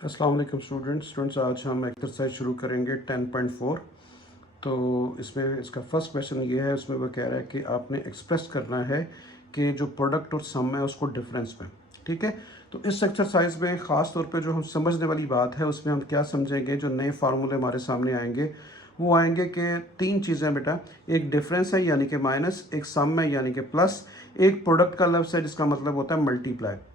अस्सलाम वालेकुम स्टूडेंट्स आज हम एक्सरसाइज शुरू करेंगे 10.4। तो इसमें इसका फर्स्ट क्वेश्चन ये है, उसमें वो कह रहा है कि आपने एक्सप्रेस करना है कि जो प्रोडक्ट और सम है उसको डिफरेंस में। ठीक है, तो इस एक्सरसाइज में ख़ास तौर पे जो हम समझने वाली बात है उसमें हम क्या समझेंगे, जो नए फार्मूले हमारे सामने आएंगे वो आएंगे कि तीन चीज़ें बेटा, एक डिफरेंस है यानी कि माइनस, एक सम है यानी कि प्लस, एक प्रोडक्ट का लफ्ज़ है जिसका मतलब होता है मल्टीप्लाई।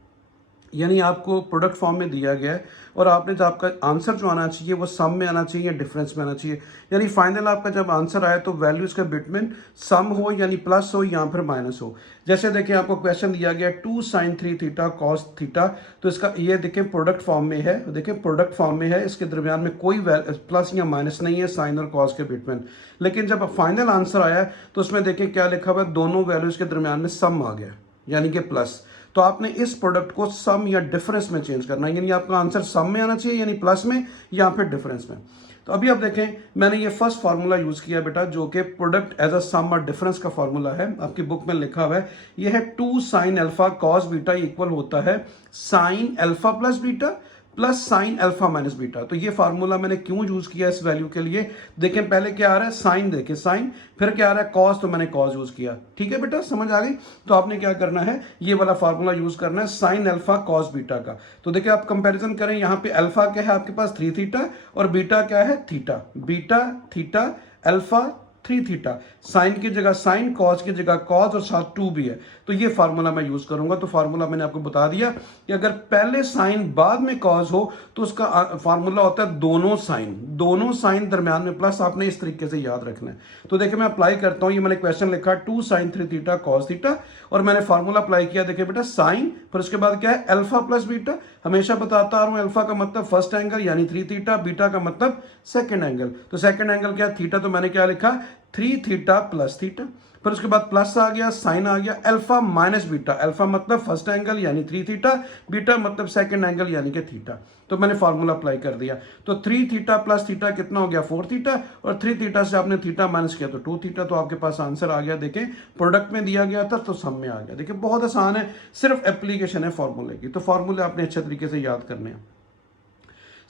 यानी आपको प्रोडक्ट फॉर्म में दिया गया है और आपने जो आपका आंसर जो आना चाहिए वो सम में आना चाहिए या डिफरेंस में आना चाहिए। यानी फाइनल आपका जब आंसर आए तो वैल्यूज के बिटवीन सम हो यानी प्लस हो या फिर माइनस हो। जैसे देखिए आपको क्वेश्चन दिया गया 2 sin 3 थीटा कॉस थीटा, तो इसका ये देखें प्रोडक्ट फॉर्म में है, देखिए प्रोडक्ट फॉर्म में है, इसके दरमियान में कोई प्लस या माइनस नहीं है साइन और कॉस के बिटवीन। लेकिन जब फाइनल आंसर आया तो उसमें देखिए क्या लिखा हुआ है, दोनों वैल्यूज के दरमियान में सम आ गया यानी कि प्लस। तो आपने इस प्रोडक्ट को सम या डिफरेंस में चेंज करना है, यानी आपका आंसर सम में आना चाहिए यानी प्लस में या फिर डिफरेंस में। तो अभी आप देखें मैंने ये फर्स्ट फार्मूला यूज किया बेटा, जो कि प्रोडक्ट एज अ सम और डिफरेंस का फार्मूला है, आपकी बुक में लिखा हुआ है। ये है 2 sin alpha cos beta equal होता है sine alpha plus beta plus sign alpha minus beta. तो ये फार्मूला मैंने क्यों यूज किया इस वैल्यू के लिए, देखें पहले क्या आ रहा है साइन, देखें साइन, फिर क्या आ रहा है कॉस, तो मैंने कॉस यूज किया। ठीक है बेटा, समझ आ गई। तो आपने क्या करना है, ये वाला फार्मूला यूज करना है साइन अल्फा कॉस बीटा का। तो देखिए आप कंपैरिजन करें, यहाँ पे अल्फा क्या है आपके पास 3 थीटा और बीटा क्या है theta, beta theta alpha 3 theta, sine की जगह साइन, कॉस की जगह कॉस और साथ 2 भी है। तो ये फार्मूला मैं यूज करूंगा। तो फार्मूला मैंने आपको बता दिया कि अगर पहले साइन बाद में कॉस हो तो उसका फार्मूला होता है दोनों साइन दरमियान में प्लस। आपने इस तरीके से याद रखना है। तो देखिए मैं अप्लाई करता हूं, ये मैंने क्वेश्चन लिखा 2 sin 3 थीटा कॉस थीटा और मैंने फार्मूला अप्लाई किया। देखिए बेटा साइन, फिर उसके बाद क्या है अल्फा प्लस बीटा, हमेशा बताता आ रहा हूं अल्फा का मतलब फर्स्ट एंगल यानी 3 थीटा, बीटा का मतलब सेकंड एंगल। तो सेकंड एंगल क्या है थीटा, तो मैंने क्या लिखा 3 थीटा प्लस थीटा, फिर उसके बाद प्लस आ गया, साइन आ गया, अल्फा माइनस बीटा, अल्फा मतलब फर्स्ट एंगल यानी 3 थीटा, बीटा मतलब सेकंड एंगल यानी कि थीटा। तो मैंने फार्मूला अप्लाई कर दिया। तो 3 थीटा प्लस थीटा कितना हो गया 4 थीटा, और 3 थीटा से आपने थीटा माइनस किया तो 2 थीटा। तो आपके पास आंसर आ गया। देखें प्रोडक्ट में दिया गया था तो सम में आ गया। देखिए बहुत आसान है, सिर्फ एप्लीकेशन है फॉर्मूले की। तो फॉर्मूले आपने अच्छे तरीके से याद करने हैं।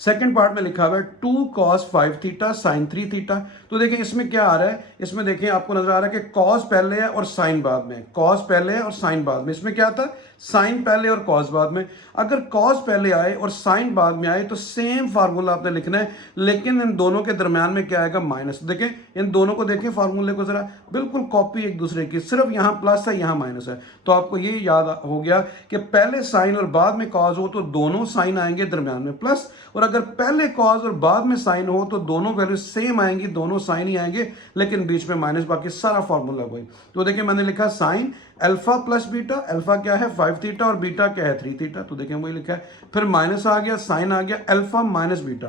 सेकंड पार्ट में लिखा हुआ है 2 cos 5 थीटा साइन 3 थीटा। तो देखिए इसमें क्या आ रहा है, इसमें देखिए आपको नजर आ रहा है कि कॉस पहले है और साइन बाद में, कॉस पहले है और साइन बाद में। इसमें क्या था साइन पहले और कॉस बाद में। अगर कॉस पहले आए और साइन बाद में आए तो सेम फार्मूला आपने लिखना है, लेकिन इन दोनों के दरमियान में क्या आएगा माइनस। देखें इन दोनों को, देखें फार्मूले को जरा, बिल्कुल कॉपी एक दूसरे की, सिर्फ यहां प्लस है यहां माइनस है। तो आपको ये याद हो गया कि पहले साइन और बाद में कॉस हो तो दोनों साइन आएंगे दरमियान में प्लस, और अगर पहले कॉस और बाद में साइन हो तो दोनों वैल्यू सेम आएंगी, दोनों साइन ही आएंगे लेकिन बीच में माइनस, बाकी सारा फॉर्मूला वही। तो देखिए मैंने लिखा sine alpha plus beta, alpha क्या है 5 थीटा और बीटा क्या है 3 थीटा। तो देखिए वही लिखा है, फिर माइनस आ गया, साइन आ गया, अल्फा माइनस बीटा।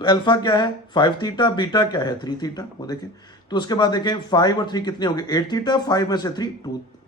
तो अल्फा क्या है 5 थीटा, बीटा क्या है 3 थीटा, वो देखें। तो उसके बाद देखें 5 और 3 कितने हो गए 8 थीटा, 5 में से 3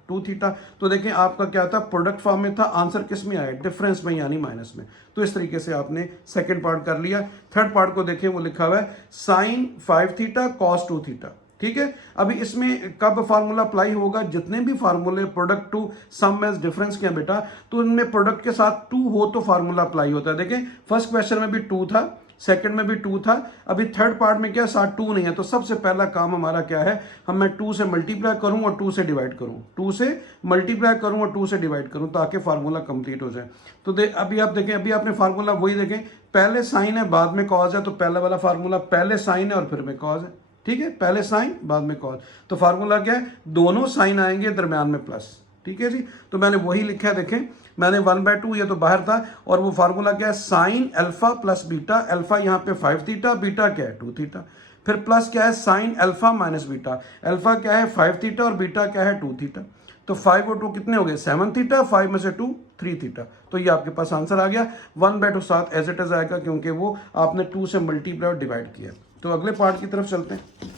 टू थीटा। तो देखें आपका क्या था प्रोडक्ट फॉर्म में था, आंसर किस में आया डिफरेंस में यानी माइनस में। तो इस तरीके से आपने सेकंड पार्ट कर लिया। थर्ड पार्ट को देखें, वो लिखा हुआ है साइन 5 थीटा कॉस 2 थीटा। ठीक है, अभी इसमें कब फार्मूला अप्लाई होगा, जितने भी फार्मूले product to sum as difference के हैं बेटा, तो उनमें प्रोडक्ट के साथ 2 हो तो फार्मूला अप्लाई होता है। देखें फर्स्ट क्वेश्चन में भी 2 था, सेकंड में भी 2 था, अभी थर्ड पार्ट में क्या साथ 2 नहीं है। तो सबसे पहला काम हमारा क्या है, मैं 2 से मल्टीप्लाई करूं और 2 से डिवाइड करूं, 2 से मल्टीप्लाई करूं और 2 से डिवाइड करूं ताकि फार्मूला कंप्लीट हो जाए। तो अभी आप देखें, अभी आपने फार्मूला वही देखें, पहले साइन है बाद में कॉज है, तो पहला वाला फार्मूला पहले साइन है और फिर में कॉज है। ठीक है, पहले साइन बाद में कॉज, तो फार्मूला क्या है दोनों साइन आएंगे दरमियान में प्लस। ठीक है जी, तो मैंने वही लिखा है। देखें मैंने 1/2 ये तो बाहर था, और वो फार्मूला क्या है sine alpha plus beta, alpha यहाँ पे 5 थीटा, बीटा क्या है 2 थीटा, फिर प्लस क्या है sign alpha minus beta, alpha क्या है 5 थीटा और बीटा क्या है 2 थीटा। तो 5 और 2 कितने हो गए 7 थीटा, 5 में से 2 3 थीटा। तो ये आपके पास आंसर आ गया। 1/2 साथ एज इट इज आएगा क्योंकि वो आपने 2 से मल्टीप्लाई और डिवाइड किया। तो अगले पार्ट की तरफ चलते हैं।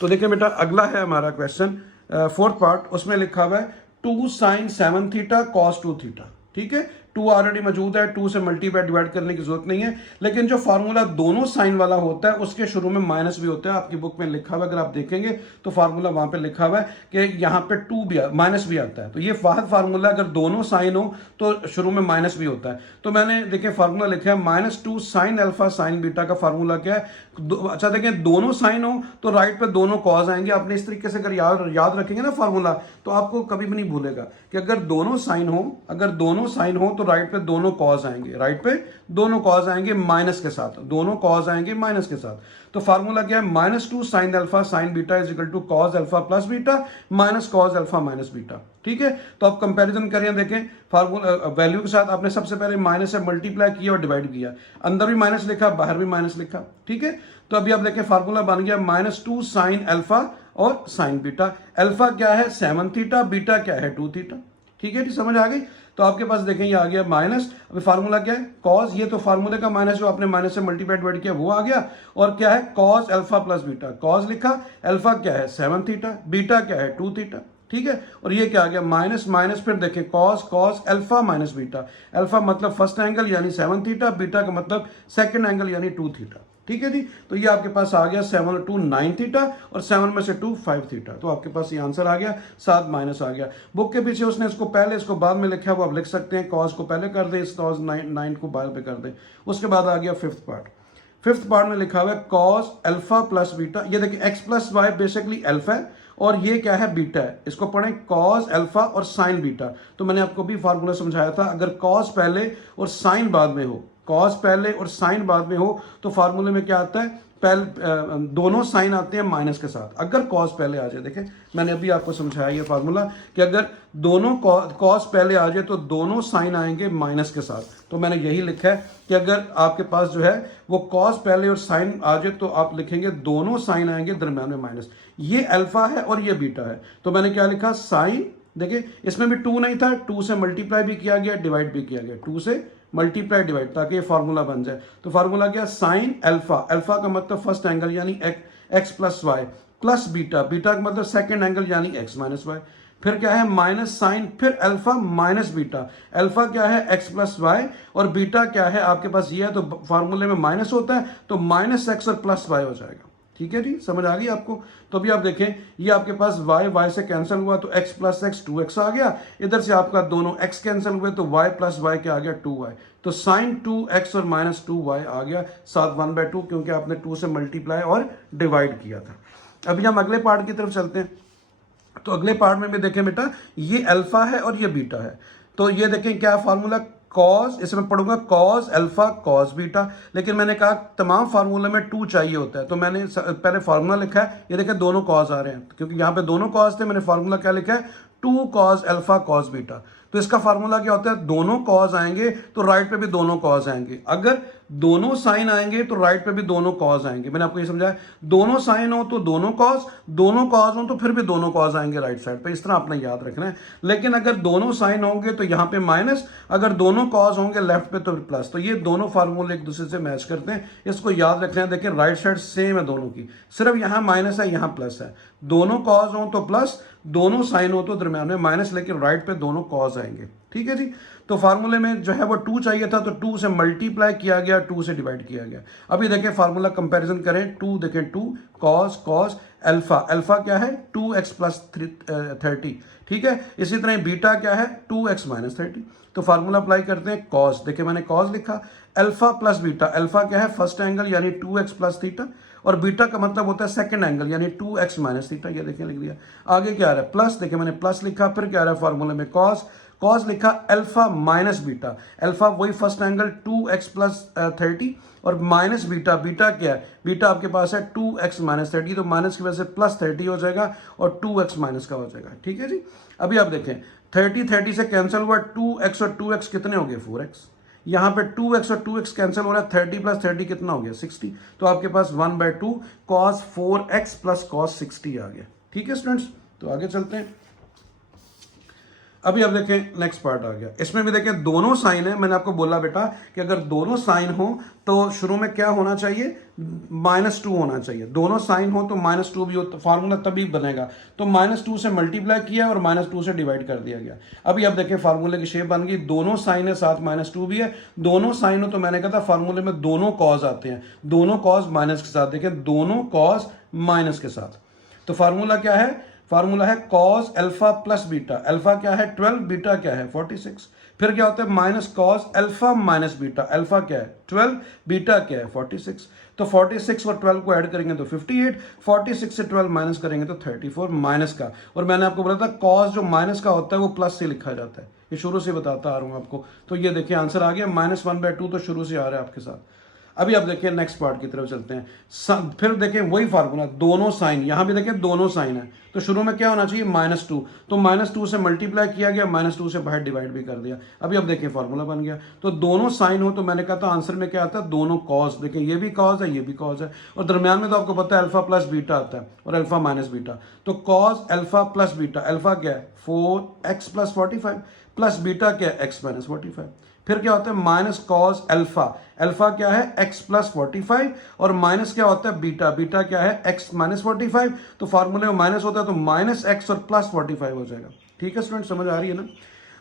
तो देखिए बेटा अगला है हमारा क्वेश्चन फोर्थ पार्ट, उसमें लिखा हुआ है 2 sin 7 थीटा कॉस 2 थीटा। ठीक है, 2 ऑलरेडी मौजूद है, 2 से मल्टीप्लाई डिवाइड करने की जरूरत नहीं है। लेकिन जो फार्मूला दोनों साइन वाला होता है उसके शुरू में माइनस भी होता है, आपकी बुक में लिखा हुआ, अगर आप देखेंगे तो फार्मूला वहां पे लिखा हुआ है कि यहाँ पे 2 भी माइनस भी आता है। तो ये वाहद फार्मूला, अगर दोनों साइन हो तो शुरू में माइनस भी होता है। तो मैंने देखिए फार्मूला लिखा है -2 साइन अल्फा साइन बीटा का फार्मूला क्या है। अच्छा देखें, दोनों साइन हो तो राइट पे दोनों कॉज आएंगे। आपने इस तरीके से अगर याद रखेंगे ना फार्मूला, तो आपको कभी भी नहीं भूलेगा कि अगर दोनों साइन हो तो राइट पे दोनों कॉज आएंगे, राइट पे दोनों कॉज आएंगे माइनस के साथ, दोनों कॉज आएंगे माइनस के साथ। तो फार्मूला क्या है, -2 sine alpha sine beta is equal to cos alpha plus beta minus cos alpha minus beta. ठीक है, तो आप कंपैरिजन करें, देखें फार्मूला वैल्यू के साथ आपने सबसे पहले माइनस से मल्टीप्लाई किया और डिवाइड किया, अंदर भी माइनस लिखा बाहर भी माइनस लिखा। ठीक है, तो अभी आप देखें फार्मूला बन गया -2 साइन अल्फा और साइन बीटा। अल्फा क्या है 7 थीटा, बीटा क्या है 2 थीटा। ठीक है जी, समझ आ गई। तो आपके पास देखें ये आ गया माइनस, अभी फार्मूला क्या है कॉज, ये तो फार्मूले का माइनस जो आपने माइनस से मल्टीप्लाई डिवाइड किया वो आ गया, और क्या है cos alpha plus beta. Cause लिखा, अल्फा क्या है 7 थीटा, बीटा क्या है 2 थीटा। ठीक है, और ये क्या आ गया माइनस माइनस, फिर देखें cause alpha minus beta. Alpha मतलब फर्स्ट एंगल यानी 7 थीटा, बीटा का मतलब सेकंड एंगल यानी 2 थीटा। ठीक है जी, तो ये आपके पास आ गया 7 और 2 9 थीटा, और 7 में से 2 5 थीटा। तो आपके पास ये आंसर आ गया, 7 माइनस आ गया। बुक के पीछे उसने इसको पहले इसको बाद में लिखा है, वो आप लिख सकते हैं, कॉज को पहले कर दे, इस कॉज 9 को बाद में कर दे। उसके बाद आ गया फिफ्थ पार्ट में लिखा हुआ है कॉज अल्फा प्लस बीटा। ये देखिए X plus Y basically alpha है, और ये क्या है बीटा है। इसको पढ़ें कॉज अल्फा और साइन बीटा। तो मैंने आपको भी फार्मूला समझाया था, अगर कॉज पहले और साइन बाद में हो, कॉज पहले और साइन बाद में हो, तो फार्मूले में क्या आता है, पहले दोनों साइन आते हैं माइनस के साथ। अगर कॉज पहले आ जाए, देखें मैंने अभी आपको समझाया ये फार्मूला कि अगर दोनों कॉज पहले आ जाए तो दोनों साइन आएंगे माइनस के साथ। तो मैंने यही लिखा है कि अगर आपके पास जो है वो कॉज पहले और साइन आ जाए तो आप लिखेंगे दोनों साइन आएंगे दरम्यान में माइनस। ये अल्फा है और ये बीटा है, तो मैंने क्या लिखा साइन, देखिए इसमें भी 2 नहीं था, 2 से मल्टीप्लाई भी किया गया डिवाइड भी किया गया, 2 से मल्टीप्लाई डिवाइड, ताकि ये फार्मूला बन जाए। तो फार्मूला क्या साइन अल्फा, अल्फा का मतलब फर्स्ट एंगल यानी X plus Y, plus beta, beta का मतलब सेकंड एंगल यानी एक्स माइनस वाई, फिर क्या है माइनस साइन, फिर अल्फा माइनस बीटा। अल्फा क्या है एक्स प्लस वाई, और बीटा क्या है आपके पास ये है, तो फार्मूले में माइनस होता है तो माइनस एक्स और प्लस वाई हो जाएगा। ठीक है जी, समझ आ गई आपको। तो अभी आप देखें ये आपके पास y से कैंसिल हुआ तो x प्लस एक्स 2x आ गया, इधर से आपका दोनों x कैंसिल हुए तो y प्लस वाई क्या आ गया 2y। तो साइन 2x और माइनस 2y आ गया, साथ 1/2, क्योंकि आपने 2 से मल्टीप्लाई और डिवाइड किया था। अभी हम अगले पार्ट की तरफ चलते हैं। तो अगले पार्ट में भी देखें बेटा, ये अल्फा है और ये बीटा है। तो ये देखें क्या फार्मूला कॉज, इसमें पढ़ूंगा कॉज अल्फा कॉज बीटा, लेकिन मैंने कहा तमाम फार्मूले में 2 चाहिए होता है, तो मैंने पहले फार्मूला लिखा है, ये देखें दोनों कॉज आ रहे हैं, क्योंकि यहाँ पे दोनों कॉज थे। मैंने फार्मूला क्या लिखा है 2 कॉज अल्फा कॉज बीटा। तो इसका फार्मूला क्या होता है, दोनों कॉज आएंगे तो राइट पे भी दोनों कॉज आएंगे, अगर दोनों साइन आएंगे तो राइट पे भी दोनों कॉज आएंगे। मैंने आपको ये समझाया, दोनों साइन हो तो दोनों कॉज हो तो फिर भी दोनों कॉज आएंगे राइट साइड पे, इस तरह आपने याद रखना है। लेकिन अगर दोनों साइन होंगे तो यहाँ पे माइनस, अगर दोनों कॉज होंगे लेफ्ट पे तो प्लस। तो ये दोनों फार्मूले एक दूसरे से मैच करते हैं, इसको याद रखना है। देखिए राइट साइड सेम है दोनों की, सिर्फ यहाँ माइनस है यहाँ प्लस है। दोनों कॉज हो तो प्लस, दोनों साइन हो तो दरम्यान में माइनस, लेकिन राइट पे दोनों कॉज आएंगे। ठीक है जी, तो फार्मूले में जो है वो 2 चाहिए था, तो 2 से मल्टीप्लाई किया गया, 2 से डिवाइड किया गया। अभी देखें फार्मूला कंपैरिजन करें, 2 देखें 2 कॉस अल्फा, अल्फा क्या है 2x प्लस 30। ठीक है, इसी तरह बीटा क्या है 2x माइनस 30। तो फार्मूला अप्लाई करते हैं कॉस, देखिए मैंने कॉस लिखा, अल्फा प्लस बीटा, अल्फा क्या है फर्स्ट एंगल यानी 2x प्लस थीटा, और बीटा का मतलब होता है सेकंड एंगल यानी 2x माइनस थीटा। ये देखिए लिख दिया। आगे क्या आ रहा है प्लस, देखिए मैंने प्लस लिखा, फिर क्या आ रहा है फार्मूले में कॉस लिखा अल्फा माइनस बीटा, अल्फा वही फर्स्ट एंगल 2x प्लस 30, और माइनस बीटा, बीटा क्या है, बीटा आपके पास है 2x माइनस 30, तो माइनस की वजह से प्लस 30 हो जाएगा और 2x माइनस का हो जाएगा। ठीक है जी, अभी आप देखें 30 से कैंसिल हुआ, 2x और 2x कितने हो गए 4x, यहाँ पे 2x और 2x कैंसिल हो रहा है, 30 प्लस 30 कितना हो गया 60। तो आपके पास 1/2 cos 4x प्लस cos 60 आ गया। ठीक है स्टूडेंट्स, तो आगे चलते हैं। अभी अब देखें नेक्स्ट पार्ट आ गया, इसमें भी देखें दोनों साइन है। मैंने आपको बोला बेटा कि अगर दोनों साइन हो तो शुरू में क्या होना चाहिए, -2 होना चाहिए। दोनों साइन हो तो -2 भी हो, तो फार्मूला तभी बनेगा। तो -2 से मल्टीप्लाई किया और -2 से डिवाइड कर दिया गया। अभी अब देखें फार्मूले की शेप बन गई, दोनों साइन है साथ -2 भी है। दोनों साइन हो तो मैंने कहा था फार्मूले में दोनों कॉज आते हैं, दोनों कॉज माइनस के साथ। देखें दोनों कॉज माइनस के साथ, तो फार्मूला क्या है, फार्मूला है cos alpha plus beta. Alpha क्या है 12, बीटा क्या है 46। फिर क्या होता है minus cos alpha minus beta. Alpha क्या है 12, बीटा क्या है 46। तो 46 और 12 को ऐड करेंगे तो 58, 46 से 12 माइनस करेंगे तो 34 माइनस का। और मैंने आपको बोला था कॉस जो माइनस का होता है वो प्लस से लिखा जाता है, ये शुरू से बताता आ रहा हूं आपको। तो ये देखिए आंसर आ गया -1/2, तो शुरू से आ रहा है आपके साथ। अभी आप देखिए नेक्स्ट पार्ट की तरफ चलते हैं। फिर देखें वही फार्मूला, दोनों साइन, यहां भी देखें दोनों साइन है तो शुरू में क्या होना चाहिए -2। तो -2 से मल्टीप्लाई किया गया, -2 से बाहर डिवाइड भी कर दिया। अभी अब देखें फार्मूला बन गया। तो दोनों साइन हो तो मैंने कहा था आंसर में क्या आता है, दोनों कॉज। देखें ये भी कॉज है, ये भी कॉज है, और दरमियान में तो आपको पता है अल्फा प्लस बीटा आता है और अल्फा माइनस बीटा। तो cos alpha plus beta, alpha क्या है 4x + 45 प्लस बीटा क्या है x - 45। फिर क्या होता है माइनस कॉस अल्फा, अल्फा क्या है x + 45 और माइनस क्या होता है बीटा, बीटा क्या है x - 45। तो फार्मूले में माइनस होता है तो -x और +45 हो जाएगा। ठीक है स्टूडेंट, समझ आ रही है ना।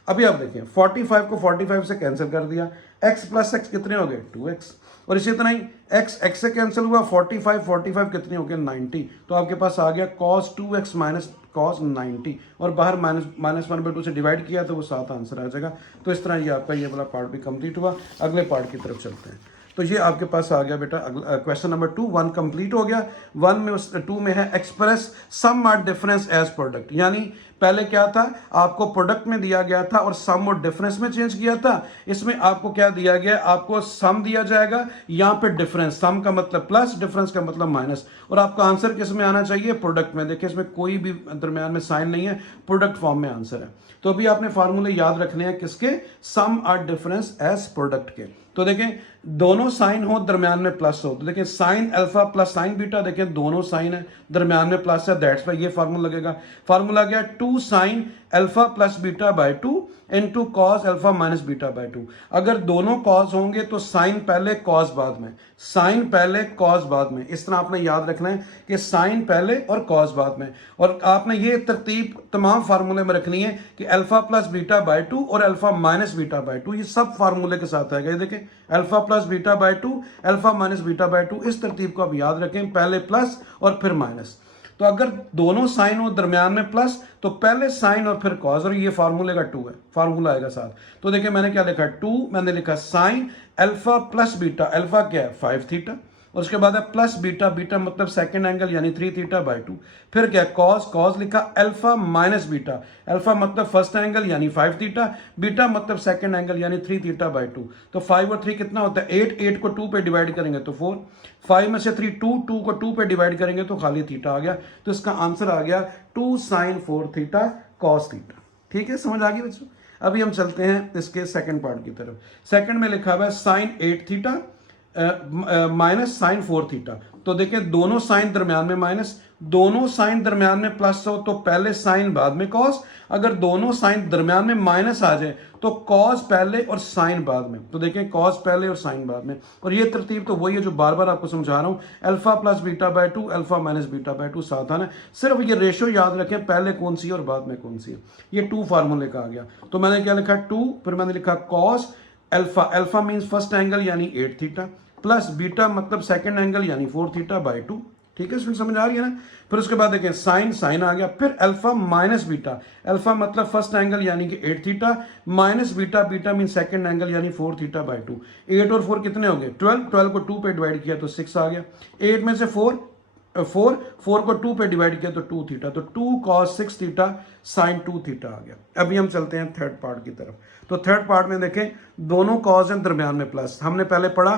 अभी आप देखिए 45 को 45 से कैंसिल कर दिया, x + x कितने हो गए 2x, और इसी तरह ही x से कैंसिल हुआ, 45 कितने हो गए 90। तो आपके पास आ गया cos 2x - cos 90, और बाहर -1/2 से डिवाइड किया तो वो 7 आंसर आ जाएगा। तो इस तरह ये आपका ये वाला पार्ट भी कंप्लीट हुआ। अगले पार्ट की तरफ चलते हैं। तो ये आपके पास आ गया बेटा क्वेश्चन नंबर 2, 1 कंप्लीट हो गया। 1 में 2 में है एक्सप्रेस सम और डिफरेंस एज प्रोडक्ट, यानी पहले क्या था आपको प्रोडक्ट में दिया गया था और सम और डिफरेंस में चेंज किया था। इसमें आपको क्या दिया गया, आपको सम दिया जाएगा, यहाँ पे डिफरेंस, सम का मतलब प्लस, डिफरेंस का मतलब माइनस, और आपका आंसर किस में आना चाहिए, प्रोडक्ट में। देखिए इसमें कोई भी दरमियान में साइन नहीं है, प्रोडक्ट फॉर्म में आंसर है। तो अभी आपने फार्मूले याद रखने हैं किसके, सम और डिफरेंस एज प्रोडक्ट के। तो देखें दोनों साइन हो दरमियान में प्लस हो, तो देखें sine alpha plus sign beta, देखें दोनों साइन है दरमियान में प्लस है, दैट्स वाई ये फार्मूला लगेगा। फार्मूला गया 2 sin alpha plus beta by 2 into cos alpha minus beta by 2। अगर दोनों कॉस होंगे तो साइन पहले कॉस बाद में, साइन पहले कॉस बाद में। इस तरह आपने याद रखना है कि साइन पहले और कॉस बाद में, और आपने ये तरतीब तमाम फार्मूले में रखनी है कि अल्फा प्लस बीटा बाई 2 और अल्फा माइनस बीटा बाई 2, ये सब फार्मूले के साथ आएगा। ये देखें alpha plus beta by 2, alpha minus beta by 2, इस तरतीब को आप याद रखें, पहले प्लस और फिर माइनस। तो अगर दोनों साइन हो दरमियान में प्लस तो पहले साइन और फिर कॉस, और ये फार्मूले का 2 है, फार्मूला आएगा साथ। तो देखिए मैंने क्या लिखा 2, मैंने लिखा sine alpha plus beta, alpha क्या है 5 थीटा, और उसके बाद है प्लस बीटा, बीटा मतलब सेकंड एंगल यानी 3 थीटा बाई 2। फिर क्या कॉस, कॉस लिखा अल्फा माइनस बीटा, अल्फा मतलब फर्स्ट एंगल यानी 5 थीटा, बीटा मतलब सेकंड एंगल यानी 3 थीटा बाई 2। तो 5 और 3 कितना होता है 8, 8 को 2 पे डिवाइड करेंगे तो 4, 5 में से 3 2, 2 को 2 पे डिवाइड करेंगे तो खाली थीटा आ गया। तो इसका आंसर आ गया 2 sin 4 थीटा कॉस थीटा। ठीक है, समझ आ गई बच्चों। अभी हम चलते हैं इसके सेकंड पार्ट की तरफ। सेकंड में लिखा हुआ है sine 8 theta minus sine 4 theta. तो देखें दोनों साइन दरमियान में माइनस, दोनों साइन दरमियान में प्लस हो तो पहले साइन बाद में कॉस, अगर दोनों साइन दरमियान में माइनस आ जाए तो कॉस पहले और साइन बाद में। तो देखें कॉस पहले और साइन बाद में, और ये तरतीब तो वही है जो बार बार आपको समझा रहा हूं, alpha plus beta by 2, alpha minus beta by 2 साथ आना। सिर्फ ये रेशो याद रखें, पहले कौन सी है और बाद में कौन सी है। ये 2 फार्मूले का आ गया। तो मैंने क्या लिखा 2, फिर मैंने लिखा cos alpha, alpha means first angle यानी 8 थीटा, प्लस बीटा मतलब सेकंड एंगल यानी 4 थीटा बाई 2। ठीक है, इसमें समझ आ रही है ना। फिर उसके बाद देखें साइन, साइन आ गया, फिर अल्फा माइनस बीटा, अल्फा मतलब फर्स्ट एंगल यानी कि 8 theta, minus beta, beta mean second angle यानी 4 थीटा बाई 2। 8 और 4 कितने हो गए 12, 12 को 2 पे डिवाइड किया तो 6 आ गया। 8 में से 4 को 2 पे डिवाइड किया तो 2 थीटा, तो 2 cos 6 थीटा साइन 2 थीटा आ गया। अभी हम चलते हैं थर्ड पार्ट की तरफ। तो थर्ड पार्ट में देखें दोनों कॉस हैं दरमियान में प्लस। हमने पहले पढ़ा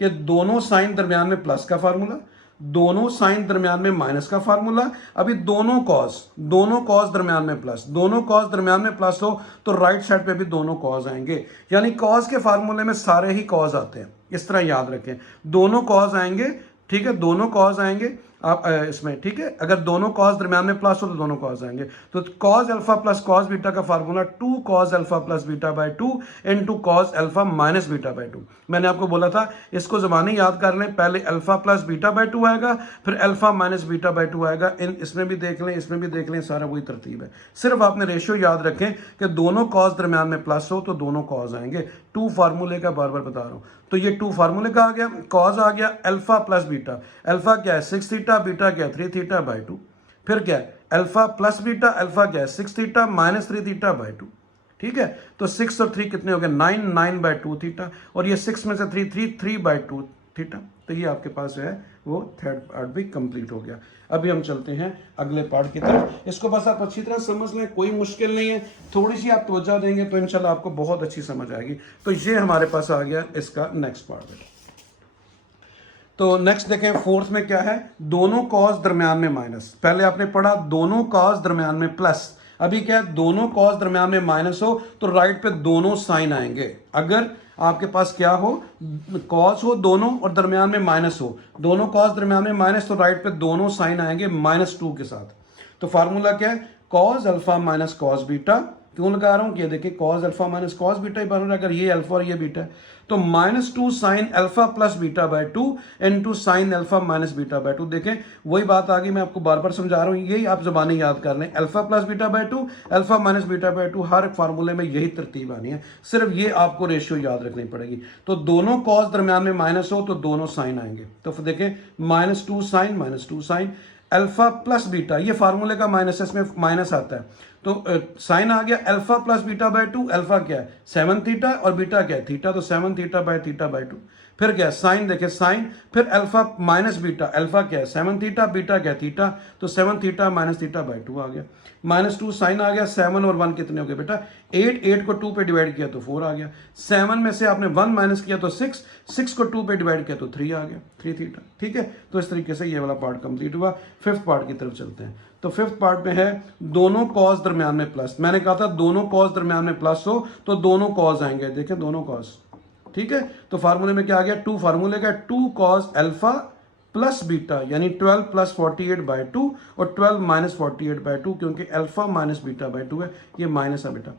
कि दोनों साइन दरमियान में प्लस का फार्मूला, दोनों साइन दरमियान में माइनस का फार्मूला। अभी दोनों कॉस दरमियान में प्लस, दोनों कॉस दरमियान में प्लस हो तो राइट साइड पे भी दोनों कॉस आएंगे, यानी कॉस के फार्मूले में सारे ही कॉस आते हैं। इस तरह याद रखें, दोनों कॉस आएंगे, ठीक है, दोनों कॉस आएंगे। आप इसमें, ठीक है, अगर दोनों कॉज दरमियान में प्लस हो तो दोनों कॉज आएंगे। तो cos alpha plus cos beta का formula 2 cos alpha plus beta by 2 into cos alpha minus beta by 2। मैंने आपको बोला था इसको ज़बानी याद कर लें, पहले अल्फा प्लस बीटा बाय 2 आएगा, फिर अल्फा माइनस बीटा बाय 2 आएगा। इसमें भी देख लें, इसमें भी देख लें, सारा वही तरतीब है। सिर्फ आपने रेशियो याद रखें कि दोनों कॉज दरमियान में प्लस हो तो दोनों कॉज आएंगे। 2 फार्मूले का बार बार बता रहा हूँ। तो ये 2 फार्मूले का आ गया, कॉज आ गया अल्फा प्लस बीटा। अल्फा क्या है 6 थीटा, बीटा क्या है 3 थीटा बाय 2। फिर क्या है अल्फा प्लस बीटा, अल्फा क्या है 6 थीटा माइनस 3 थीटा बाय 2। ठीक है, तो 6 और 3 कितने हो गए 9, 9 बाय 2 थीटा, और ये 6 में से 3, 3 बाय 2 थीटा। तो ये आपके पास जो है वो थर्ड पार्ट भी कंप्लीट हो गया। अभी हम चलते हैं अगले पार्ट की तरफ। इसको बस आप अच्छी तरह समझ लें, कोई मुश्किल नहीं है, थोड़ी सी आप तवज्जो देंगे तो इंशाल्लाह आपको बहुत अच्छी समझ आएगी। तो ये हमारे पास आ गया इसका नेक्स्ट पार्ट है। तो नेक्स्ट देखें, फोर्थ में क्या है, दोनों कॉज दरमियान में माइनस। पहले आपने पढ़ा दोनों कॉज दरमियान में प्लस, अभी क्या है दोनों कॉज दरमियान में माइनस हो तो राइट पे दोनों साइन आएंगे। अगर आपके पास क्या हो, कॉज हो दोनों और दरमियान में माइनस हो, दोनों कॉज दरमियान में माइनस, तो राइट पे दोनों साइन आएंगे -2 के साथ। तो फार्मूला क्या है, cos alpha minus cos beta. क्यों लगा रहा हूं कि देखिए cos alpha minus cos beta ही बन रहा है, अगर ये अल्फा और ये बीटा है तो -2 sine alpha plus beta by 2 into sine alpha minus beta by 2। देखें वही बात आ गई, मैं आपको बार बार समझा रहा हूं, यही आप जबानी याद कर लें, alpha plus beta by 2, alpha minus beta by 2, हर फार्मूले में यही तरतीब आनी है, सिर्फ ये आपको रेशियो याद रखनी पड़ेगी। तो दोनों कॉज दरमियान में माइनस हो तो दोनों साइन आएंगे। तो फिर देखें -2 साइन अल्फा प्लस बीटा, ये फार्मूले का माइनस है, इसमें माइनस आता है, तो साइन आ गया alpha plus beta by 2। Alpha क्या है 7 थीटा और बीटा क्या है थीटा, तो 7 थीटा बाय 2। फिर क्या है साइन, देखे साइन, फिर अल्फा माइनस बीटा, अल्फा क्या है 7 थीटा, बीटा क्या है थीटा, तो 7 थीटा माइनस थीटा बाय 2 आ गया। -2 साइन आ गया, 7 और 1 कितने हो गए बेटा 8, 8 को 2 पे डिवाइड किया तो 4 आ गया, 7 में से आपने 1 माइनस किया तो 6, 6 को 2 पे डिवाइड किया तो 3 आ गया, 3 थीटा। ठीक है, तो इस तरीके से ये वाला पार्ट कंप्लीट हुआ। फिफ्थ पार्ट की तरफ चलते हैं। तो फिफ्थ पार्ट में है दोनों कॉज दरमियान में प्लस। मैंने कहा था दोनों कॉज दरमियान में प्लस हो तो दोनों कॉज आएंगे, देखें दोनों कॉज। ठीक है, तो फार्मूले में क्या आ गया 2 फार्मूले का 2 कॉज अल्फा प्लस बीटा, यानी 12 प्लस 48 बाय 2 और 12 माइनस 48 बाय 2, क्योंकि अल्फा माइनस बीटा बाय 2 है, ये माइनस है बेटा।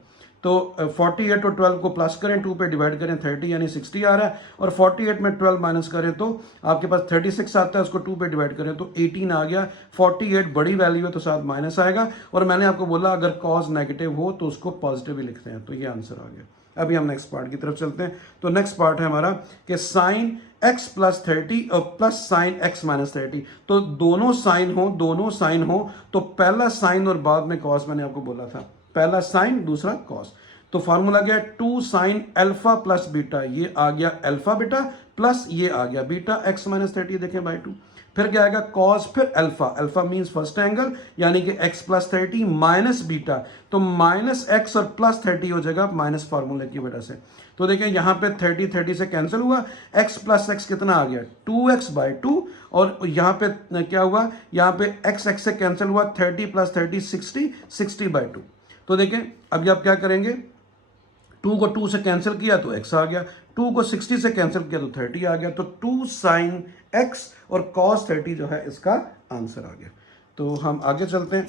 तो 48 और 12 को प्लस करें, 2 पे डिवाइड करें 30 यानी 60 आ रहा है, और 48 में 12 माइनस करें तो आपके पास 36 आता है, उसको 2 पे डिवाइड करें तो 18 आ गया। 48 बड़ी वैल्यू है तो साथ माइनस आएगा, और मैंने आपको बोला अगर कॉज नेगेटिव हो तो उसको पॉजिटिव ही लिखते हैं, तो ये आंसर आ गया। अभी हम नेक्स्ट पार्ट की तरफ चलते हैं। तो नेक्स्ट पार्ट है हमारा कि साइन x प्लस 30 और प्लस साइन x माइनस 30। तो दोनों साइन हो तो पहला साइन और बाद में कॉस, मैंने आपको बोला था पहला साइन दूसरा कॉस। तो फार्मूला गया 2 साइन अल्फा प्लस बीटा, ये आ गया अल्फा बेटा, प्लस ये आ गया बीटा x माइनस 30, देखें बाय 2। फिर क्या आएगा कॉस, फिर alpha, alpha means first angle, यानी कि x प्लस 30 माइनस बीटा, तो माइनस x और प्लस 30 हो जाएगा माइनस फार्मूले की वजह से। तो देखिए यहाँ पे 30 से कैंसिल हुआ, x प्लस x कितना आ गया 2x बाय 2, और यहाँ पे क्या हुआ, यहाँ पे x से कैंसिल हुआ, 30 प्लस 30 60 बाय 2। तो देखें अभी आप क्या करेंगे, 2 को 2 से कैंसिल किया तो x आ गया, 2 को 60 से कैंसिल किया तो 30 आ गया, तो 2 साइन x और cos 30 जो है इसका आंसर आ गया। तो हम आगे चलते हैं।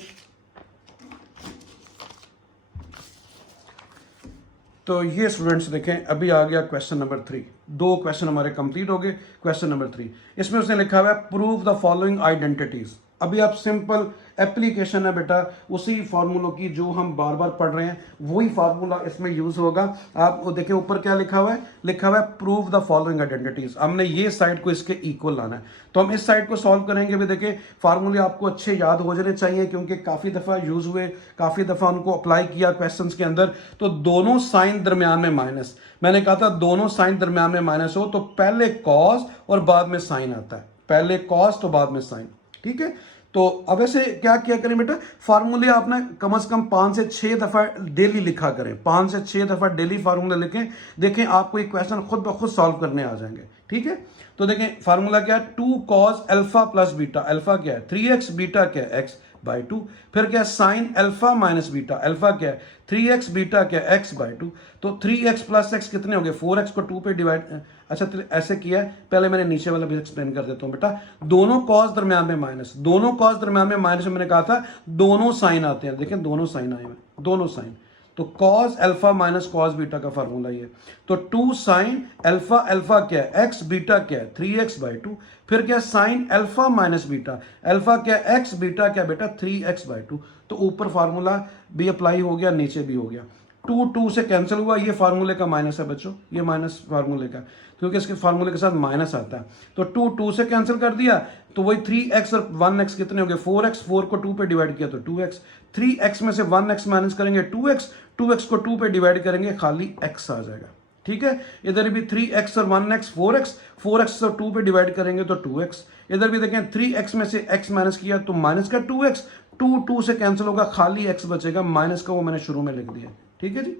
तो ये स्टूडेंट्स देखें अभी आ गया क्वेश्चन नंबर 3। 2 क्वेश्चन हमारे कंप्लीट हो गए। क्वेश्चन नंबर 3, इसमें उसने लिखा हुआ है प्रूव द फॉलोइंग आइडेंटिटीज। अभी आप सिंपल एप्लीकेशन है बेटा उसी फार्मूलों की जो हम बार बार पढ़ रहे हैं, वही फार्मूला इसमें यूज होगा। आप वो देखें ऊपर क्या लिखा हुआ है प्रूव द फॉलोइंग आइडेंटिटीज। हमने ये साइड को इसके इक्वल लाना है, तो हम इस साइड को सॉल्व करेंगे। भी देखें फार्मूले आपको अच्छे याद हो जाने चाहिए, क्योंकि काफ़ी दफ़ा यूज हुए, काफ़ी दफ़ा उनको अप्लाई किया क्वेश्चन के अंदर। तो दोनों साइन दरमियान में माइनस, मैंने कहा था दोनों साइन दरमियान में माइनस हो तो पहले कॉस और बाद में साइन आता है, पहले कॉस तो बाद में साइन। ठीक है, तो अब ऐसे क्या किया करें बेटा, फार्मूले आपने कम से कम 5 से 6 दफ़ा डेली लिखा करें, 5 से 6 दफ़ा डेली फार्मूला लिखें, देखें आपको एक क्वेश्चन खुद ब खुद सॉल्व करने आ जाएंगे। ठीक है, तो देखें फार्मूला क्या है 2 cos alpha plus beta, alpha क्या है 3x, बीटा क्या है x, बाई टू। फिर क्या sign alpha minus beta, alpha क्या है 3x, बीटा क्या है x बाई टू। तो 3x प्लस x कितने हो गए 4x को 2 पे डिवाइड, अच्छा तो ऐसे किया है, पहले मैंने नीचे वाला भी एक्सप्लेन कर देता हूं बेटा। दोनों कॉस दरम्यान में माइनस, दोनों कॉस दरम्यान में माइनस में मैंने कहा था दोनों साइन आते हैं, देखें दोनों साइन आए हैं, दोनों साइन। तो cos alpha minus cos beta का फार्मूला ये। तो 2 साइन अल्फा, अल्फा क्या है x, बीटा क्या है 3x बाई टू। फिर क्या sign alpha minus beta, alpha क्या है x, बीटा क्या बेटा 3x बाई टू। तो ऊपर फार्मूला भी अप्लाई हो गया, नीचे भी हो गया। 2 2 से कैंसिल हुआ, ये फार्मूले का माइनस है बच्चों, ये माइनस फार्मूले का, क्योंकि इसके फार्मूले के साथ माइनस आता है। तो 2 2 से कैंसिल कर दिया, तो वही 3x और 1x कितने हो गए 4x, 4 को 2 पे डिवाइड किया तो 2x, 3x में से 1x माइनस करेंगे 2x, 2x को 2 पे डिवाइड करेंगे खाली x आ जाएगा, ठीक है। इधर भी 3x और 1x 4x, 4x को 2 पे डिवाइड करेंगे तो 2x। इधर भी देखें 3x में से x माइनस किया तो माइनस का 2x, 2 2 से कैंसिल होगा, खाली x बचेगा, माइनस का वो मैंने शुरू में लिख दिया, ठीक है जी।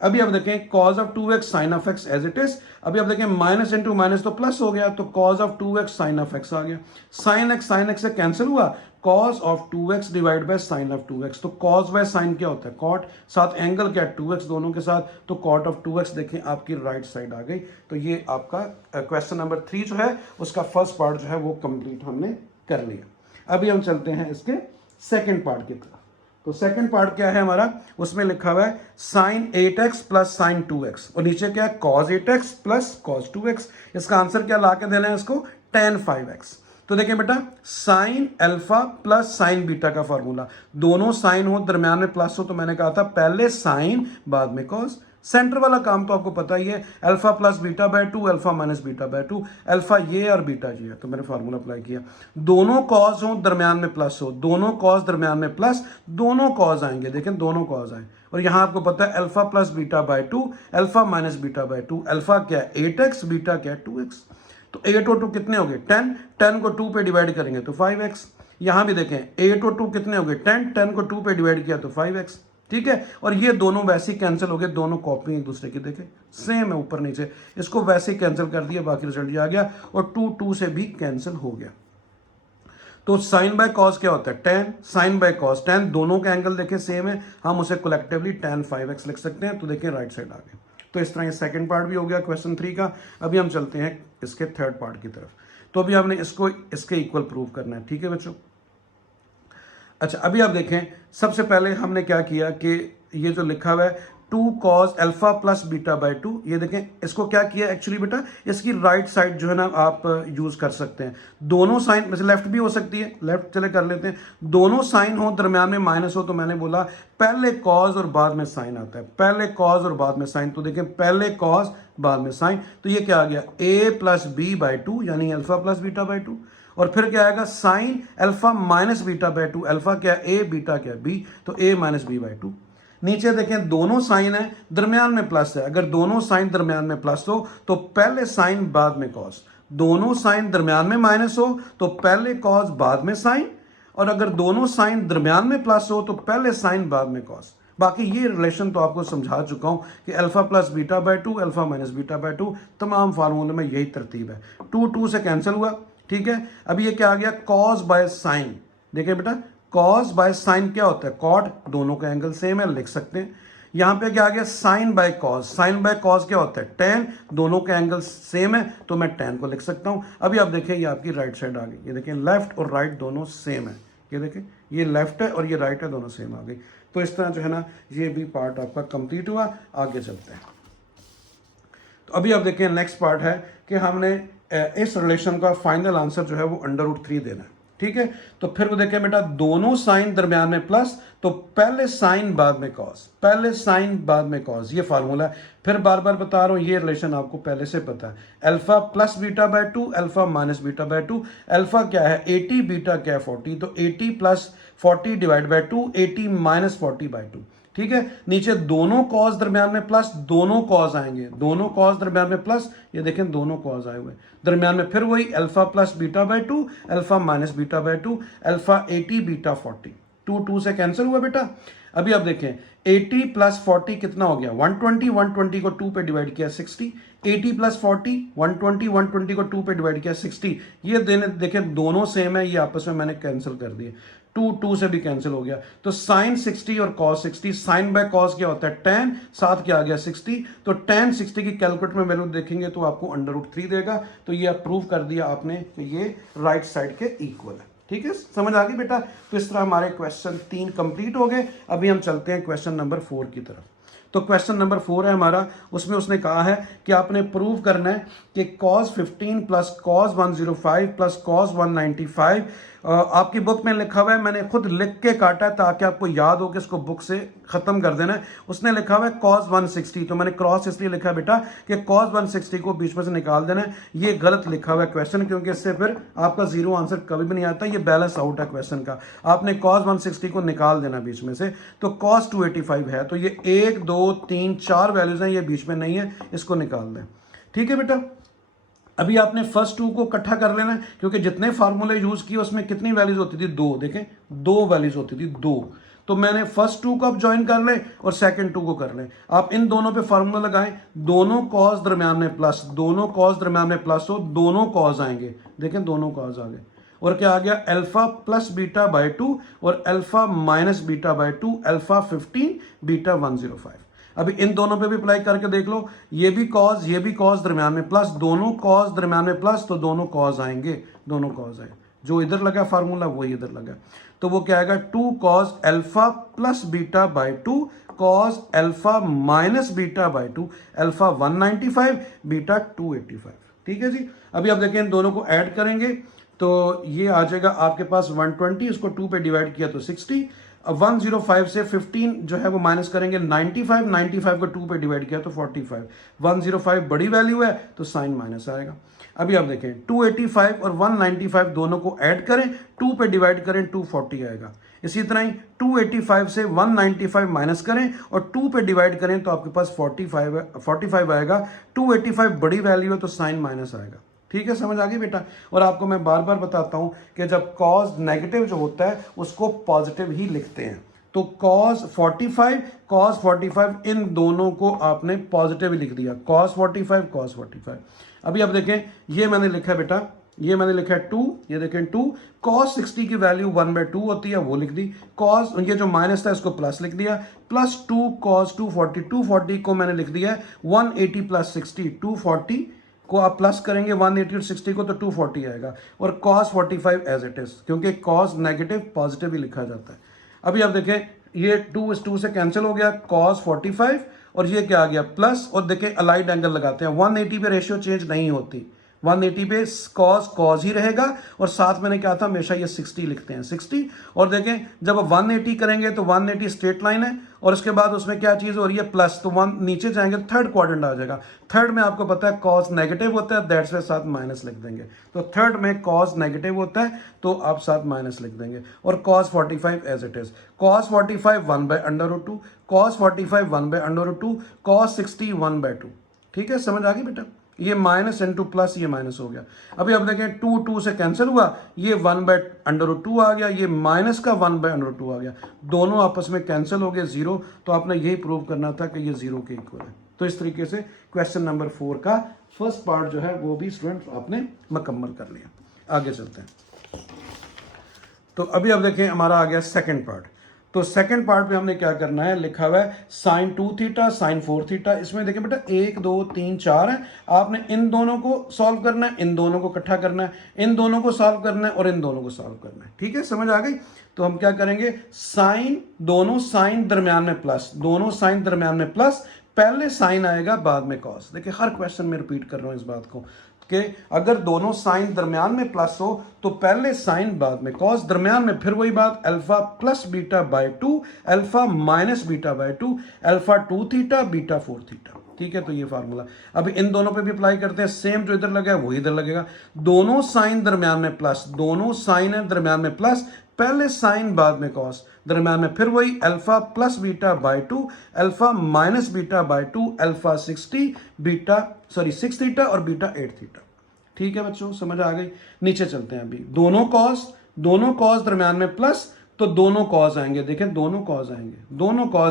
अभी आप देखें cos of 2x sin of x as it is. अभी आप देखें माइनस इंटू माइनस तो प्लस हो गया, तो cos of 2x sin of x आ गया। sin x से कैंसिल हुआ, cos of 2x divide by sin of 2x। तो cos बाय sin क्या होता है cot, साथ एंगल क्या 2x दोनों के साथ, तो cot ऑफ 2x देखें आपकी राइट साइड आ गई। तो ये आपका क्वेश्चन नंबर 3 जो है उसका फर्स्ट पार्ट जो है वो कंप्लीट हमने कर लिया। अभी हम चलते हैं इसके सेकेंड पार्ट की तरफ। तो सेकंड पार्ट क्या है हमारा, उसमें लिखा हुआ है sign 8x plus sign 2x, और नीचे क्या है cos 8x plus cos 2x। इसका आंसर क्या ला के देना है इसको, tan 5x। तो देखिए बेटा sine alpha plus sign beta का फॉर्मूला, दोनों साइन हो दरम्यान में प्लस हो, तो मैंने कहा था पहले साइन बाद में cos। सेंटर वाला काम तो आपको पता ही है, alpha plus beta by two, alpha minus beta by two, alpha ये और बीटा ये है, तो मैंने फार्मूला अप्लाई किया। दोनों कॉज हो दरम्यान में प्लस हो, दोनों कॉज दरम्यान में प्लस, दोनों कॉज आएंगे, देखें दोनों कॉज आए। और यहां आपको पता है alpha plus beta by two, alpha minus beta by two, alpha क्या है 8x, बीटा क्या है 2x। तो 8 और 2 कितने हो गए 10, 10 को 2 पे डिवाइड करेंगे तो 5x। यहां भी देखें 8 और 2 कितने हो गए 10, 10 को 2 पे डिवाइड किया तो 5x, ठीक है। और ये दोनों वैसे ही कैंसिल हो गए, दोनों कॉपी एक दूसरे की देखें सेम है ऊपर नीचे, इसको वैसे ही कैंसिल कर दिया, बाकी रिजल्ट ये आ गया। और 2 2 से भी कैंसिल हो गया। तो साइन बाय कॉस क्या होता है tan, sine by cos tan, दोनों के एंगल देखें सेम है, हम उसे कलेक्टिवली tan 5x लिख सकते हैं। तो देखें राइट साइड आ गए। तो इस तरह ये सेकंड पार्ट भी हो गया क्वेश्चन 3 का। अभी हम चलते हैं इसके थर्ड पार्ट की तरफ। तो अभी हमने इसको इसके इक्वल प्रूव करना है, ठीक है बच्चों। अच्छा अभी आप देखें, सबसे पहले हमने क्या किया कि ये जो लिखा हुआ है 2 cos alpha plus beta by 2, ये देखें इसको क्या किया एक्चुअली बेटा, इसकी राइट साइड जो है ना आप यूज कर सकते हैं। दोनों साइन में से लेफ्ट भी हो सकती है, लेफ्ट चले कर लेते हैं। दोनों साइन हो दरम्यान में माइनस हो, तो मैंने बोला पहले cos और बाद में साइन आता है, पहले cos और बाद में साइन। तो देखें पहले cos बाद में साइन, तो ये क्या आ गया a plus B by two, यानी alpha plus beta by two. और फिर क्या आएगा sine alpha minus beta by two, alpha क्या है a, बीटा क्या है b, तो a minus B by two. नीचे देखें दोनों साइन है दरमियान में प्लस है, अगर दोनों साइन दरमियान में प्लस हो तो पहले साइन बाद में कॉस, दोनों साइन दरमियान में माइनस हो तो पहले कॉस बाद में साइन, और अगर दोनों साइन दरमियान में प्लस हो तो पहले साइन बाद में कॉस। बाकी ये रिलेशन तो आपको समझा चुका हूं कि alpha plus beta by two, alpha minus beta by to, तमाम फार्मूले में यही तरतीब है। 2 2 से कैंसिल हुआ, ठीक है। अब ये क्या आ गया कॉस बाय साइन, देखिए बेटा कॉस बाय साइन क्या होता है कॉट, दोनों का एंगल सेम है लिख सकते हैं। यहां पे क्या आ गया sine by cos, sine by cos क्या होता है tan, दोनों का एंगल सेम है तो मैं tan को लिख सकता हूं। अभी आप देखें ये आपकी राइट साइड आ गई, ये देखें लेफ्ट और राइट दोनों सेम है, ये देखें ये लेफ्ट है और ये राइट है, दोनों सेम आ गई। तो इस तरह जो है ना ये भी पार्ट आपका कंप्लीट हुआ। आगे चलते हैं। तो अभी आप देखें नेक्स्ट पार्ट है कि हमने इस रिलेशन का फाइनल आंसर जो है वो √3 देना है, ठीक है। तो फिर वो देखें बेटा दोनों साइन दरमियान में प्लस, तो पहले साइन बाद में कॉस, पहले साइन बाद में कॉस, ये फार्मूला है। फिर बार बार बता रहा हूं ये रिलेशन आपको पहले से पता है, alpha plus beta by two, alpha minus beta by two. Alpha क्या है 80, बीटा क्या है 40, तो 80 plus 40 divide by 2, 80 minus 40 by 2, ठीक है। नीचे दोनों कॉस दरमियान में प्लस, दोनों कॉस आएंगे, दोनों कॉस दरमियान में प्लस, ये देखें दोनों कॉस आए हुए दरमियान में। फिर वही alpha plus beta by two, alpha minus beta by two, alpha 80, beta 40, 2 2 से कैंसिल हुआ बेटा। अभी आप देखें 80 प्लस 40 कितना हो गया 120, 120 को 2 पे डिवाइड किया 60, 80 प्लस 40, 120, 120 को 2 पे डिवाइड किया 60। ये देखें दोनों सेम है, ये आपस में मैंने कैंसिल कर दिए। टू टू से भी कैंसिल हो गया, तो साइन 60 और कॉस 60, साइन बाय कॉस क्या होता है 10, साथ क्या आ गया 60, तो tan 60 की कैलकुलेटर में वैल्यू देखेंगे तो आपको √3 देगा। तो ये प्रूव कर दिया आपने कि ये राइट साइड के इक्वल है। ठीक है, समझ आ गई बेटा। तो इस तरह हमारे क्वेश्चन 3 कंप्लीट हो गए। अभी हम चलते हैं क्वेश्चन नंबर 4 की तरफ। तो क्वेश्चन नंबर 4 है हमारा, उसमें उसने कहा है कि आपने प्रूव करना है कि cos 15 plus cos 105 plus cos 195, आपकी बुक में लिखा हुआ है, मैंने खुद लिख के काटा है ताकि आपको याद हो कि इसको बुक से खत्म कर देना है। उसने लिखा हुआ है cos 160, तो मैंने क्रॉस इसलिए लिखा बेटा कि cos 160 को बीच में से निकाल देना है। ये गलत लिखा हुआ है क्वेश्चन, क्योंकि इससे फिर आपका जीरो आंसर कभी भी नहीं आता, ये बैलेंस आउट है क्वेश्चन का। आपने cos 160 को निकाल देना बीच में से, तो cos 285 है, तो ये 1 2 3 4 वैल्यूज हैं, ये बीच में नहीं है, इसको निकाल दें। ठीक है बेटा, अभी आपने फर्स्ट टू को इकट्ठा कर लेना है, क्योंकि जितने फार्मूले यूज किए उसमें कितनी वैल्यूज होती थी 2, देखें 2 वैल्यूज होती थी 2, तो मैंने फर्स्ट टू को अब ज्वाइन कर ले और सेकंड टू को कर ले। आप इन दोनों पे फार्मूला लगाएं, दोनों कॉस दरम्यान में प्लस, दोनों कॉस दरम्यान में प्लस हो, दोनों कॉस आएंगे, देखें दोनों कॉस आ गए, और क्या आ गया अल्फा प्लस बीटा बाय 2 और alpha minus beta by 2, alpha 15 beta 105। अभी इन दोनों पे भी अप्लाई करके देख लो, ये भी कॉस ये भी कॉस दरम्यान में प्लस, दोनों कॉस दरम्यान में प्लस, तो दोनों कॉस आएंगे, दोनों कॉस आए, जो इधर लगा फार्मूला वही इधर लगा, तो वो क्या आएगा 2 cos alpha plus beta by 2 cos alpha minus beta by 2 alpha 195 beta 285। ठीक है जी, अभी आप देखें इन दोनों को ऐड करेंगे तो ये आ जाएगा आपके पास 120, इसको 2 पे डिवाइड किया तो 60, 105 से 15 जो है वो माइनस करेंगे 95, 95 को 2 पे डिवाइड किया तो 45, 105 बड़ी वैल्यू है तो साइन माइनस आएगा। अभी आप देखें 285 और 195 दोनों को ऐड करें, 2 पे डिवाइड करें 240 आएगा। इसी तरह ही 285 से 195 माइनस करें और 2 पे डिवाइड करें तो आपके पास 45 आएगा। 285 बड़ी वैल्यू है तो साइन माइनस आएगा। ठीक है, समझ आ गई बेटा। और आपको मैं बार बार बताता हूं कि जब कॉस नेगेटिव जो होता है उसको पॉजिटिव ही लिखते हैं, तो cos 45 इन दोनों को आपने पॉजिटिव ही लिख दिया, cos 45। अभी आप देखें ये मैंने लिखा है बेटा, ये मैंने लिखा है 2, ये देखें 2, cos 60 की वैल्यू 1/2 होती है, वो लिख दी, cos ये जो माइनस था इसको प्लस लिख दिया, प्लस 2 cos 240 को मैंने लिख दिया है 180 प्लस 60, 240 को आप प्लस करेंगे 180 और 60 को तो 240 आएगा, और cos 45 एज इट इज, क्योंकि cos नेगेटिव पॉजिटिव ही लिखा जाता है। अभी आप देखें ये 2 इस 2 से कैंसिल हो गया, cos 45 और ये क्या आ गया प्लस, और देखें अलाइड एंगल लगाते हैं, 180 पे रेशियो चेंज नहीं होती, 180 पे cos ही रहेगा, और साथ मैंने क्या था हमेशा ये 60 लिखते हैं 60, और देखें जब 180 करेंगे तो 180 स्ट्रेट लाइन है, और उसके बाद उसमें क्या चीज हो रही है प्लस, तो 1 नीचे जाएंगे तो थर्ड क्वाड्रेंट आ जाएगा, थर्ड में आपको पता है cos नेगेटिव होता है, दैट्स वे साथ माइनस लिख देंगे, तो थर्ड में cos नेगेटिव होता है तो आप साथ माइनस लिख देंगे, और cos 45 as it is, cos 45 1/√2, cos 45 1/√2, cos 60 1/2। ठीक है, समझ आ गई बेटा, ये माइनस इंटू प्लस, ये माइनस हो गया। अभी अब देखें 2 से कैंसिल हुआ, ये 1/√2 आ गया, ये माइनस का 1/√2 आ गया, दोनों आपस में कैंसिल हो गए 0, तो आपने यही प्रूव करना था कि ये 0 के इक्वल है। तो इस तरीके से क्वेश्चन नंबर 4 का फर्स्ट पार्ट जो है वो भी स्टूडेंट आपने मुकम्मल कर लिया। आगे चलते हैं, तो अभी अब देखें हमारा आ गया सेकेंड पार्ट। तो सेकंड पार्ट में हमने क्या करना है, लिखा हुआ है sin 2 थीटा sin 4 थीटा। इसमें देखिए बेटा 1 2 3 4 है, आपने इन दोनों को सॉल्व करना है, इन दोनों को इकट्ठा करना है, इन दोनों को सॉल्व करना है और इन दोनों को सॉल्व करना है। ठीक है, समझ आ गई। तो हम क्या करेंगे, साइन, दोनों साइन दरम्यान में प्लस, दोनों साइन दरम्यान में प्लस, पहले साइन आएगा बाद में कॉस। देखिए हर क्वेश्चन में रिपीट कर रहा हूं इस बात को कि अगर दोनों साइन दरम्यान में प्लस हो तो पहले साइन बाद में कॉस, दरम्यान में फिर वही बात, alpha plus beta by 2 alpha minus beta by 2 alpha 2 theta beta 4 theta. ठीक है, तो ये फार्मूला अभी इन दोनों पे भी अप्लाई करते हैं, सेम जो इधर लगा है वही इधर लगेगा, दोनों साइन दरम्यान में प्लस, दोनों साइन है दरम्यान में प्लस, पहले साइन बाद में कॉस, दरम्यान में फिर वही alpha plus beta by 2 alpha minus beta by 2 alpha 6 theta और बीटा 8 थीटा। ठीक है बच्चों, समझ आ गई। नीचे चलते हैं, अभी दोनों कॉस दरम्यान में प्लस, तो दोनों कॉस आएंगे, देखें दोनों कॉस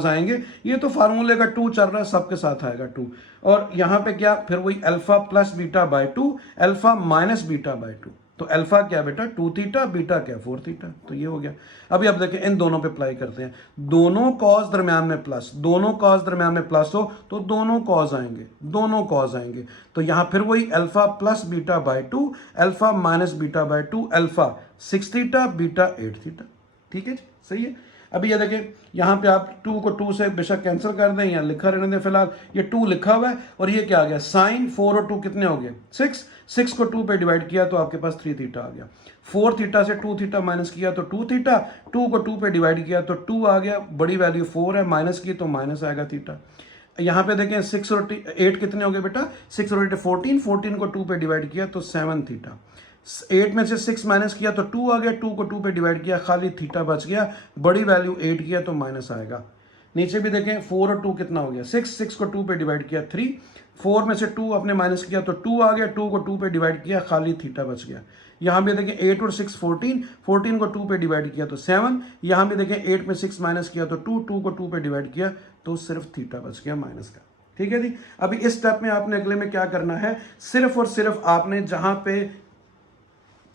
आएंगे, ये तो फार्मूले का 2 चल रहा है, सबके साथ आएगा 2, और यहां पे क्या फिर वही alpha plus beta by 2 alpha minus beta by 2। तो अल्फा क्या बेटा 2 थीटा, बीटा क्या 4 थीटा, तो ये हो गया। अभी आप देखें इन दोनों पे अप्लाई करते हैं, दोनों कॉस दरम्यान में प्लस, दोनों कॉस दरम्यान में प्लस हो तो दोनों कॉस आएंगे, दोनों कॉस आएंगे। तो यहां फिर वही alpha plus beta by 2, alpha minus beta by 2, alpha 6 theta, beta 8 theta. ठीक है जी, सही है। अभी ये देखें यहाँ पे आप 2 को 2 से बेशक कैंसिल कर दें या लिखा रहने दें, फिलहाल ये 2 लिखा हुआ है और ये क्या आ गया साइन 4 और 2 कितने हो गए 6, 6 को 2 पे डिवाइड किया तो आपके पास 3 थीटा आ गया। 4 थीटा से 2 थीटा माइनस किया तो 2 थीटा, 2 को 2 पे डिवाइड किया तो 2 आ गया, बड़ी वैल्यू 4 है, माइनस की तो माइनस आएगा थीटा। यहाँ पे देखें 6 और 8 कितने हो गए बेटा 6 और 8 14, 14 को 2 पे डिवाइड किया तो 7 थीटा। 8 में से 6 माइनस किया तो 2 आ गया, 2 को 2 पे डिवाइड किया खाली थीटा बच गया, बड़ी वैल्यू 8 किया तो माइनस आएगा। नीचे भी देखें 4 और 2 कितना हो गया 6, 6 को 2 पे डिवाइड किया 3, 4 में से 2 आपने माइनस किया तो 2 आ गया, 2 को 2 पे डिवाइड किया खाली थीटा बच गया। यहाँ भी देखें 8 और 6 14, 14 को 2 पे डिवाइड किया तो 7, यहाँ भी देखें 8 में 6 माइनस किया तो 2, 2 को 2 पे डिवाइड किया तो सिर्फ थीटा बच गया माइनस का। ठीक है जी। अभी इस स्टेप में आपने अगले में क्या करना है, सिर्फ और सिर्फ आपने जहां पे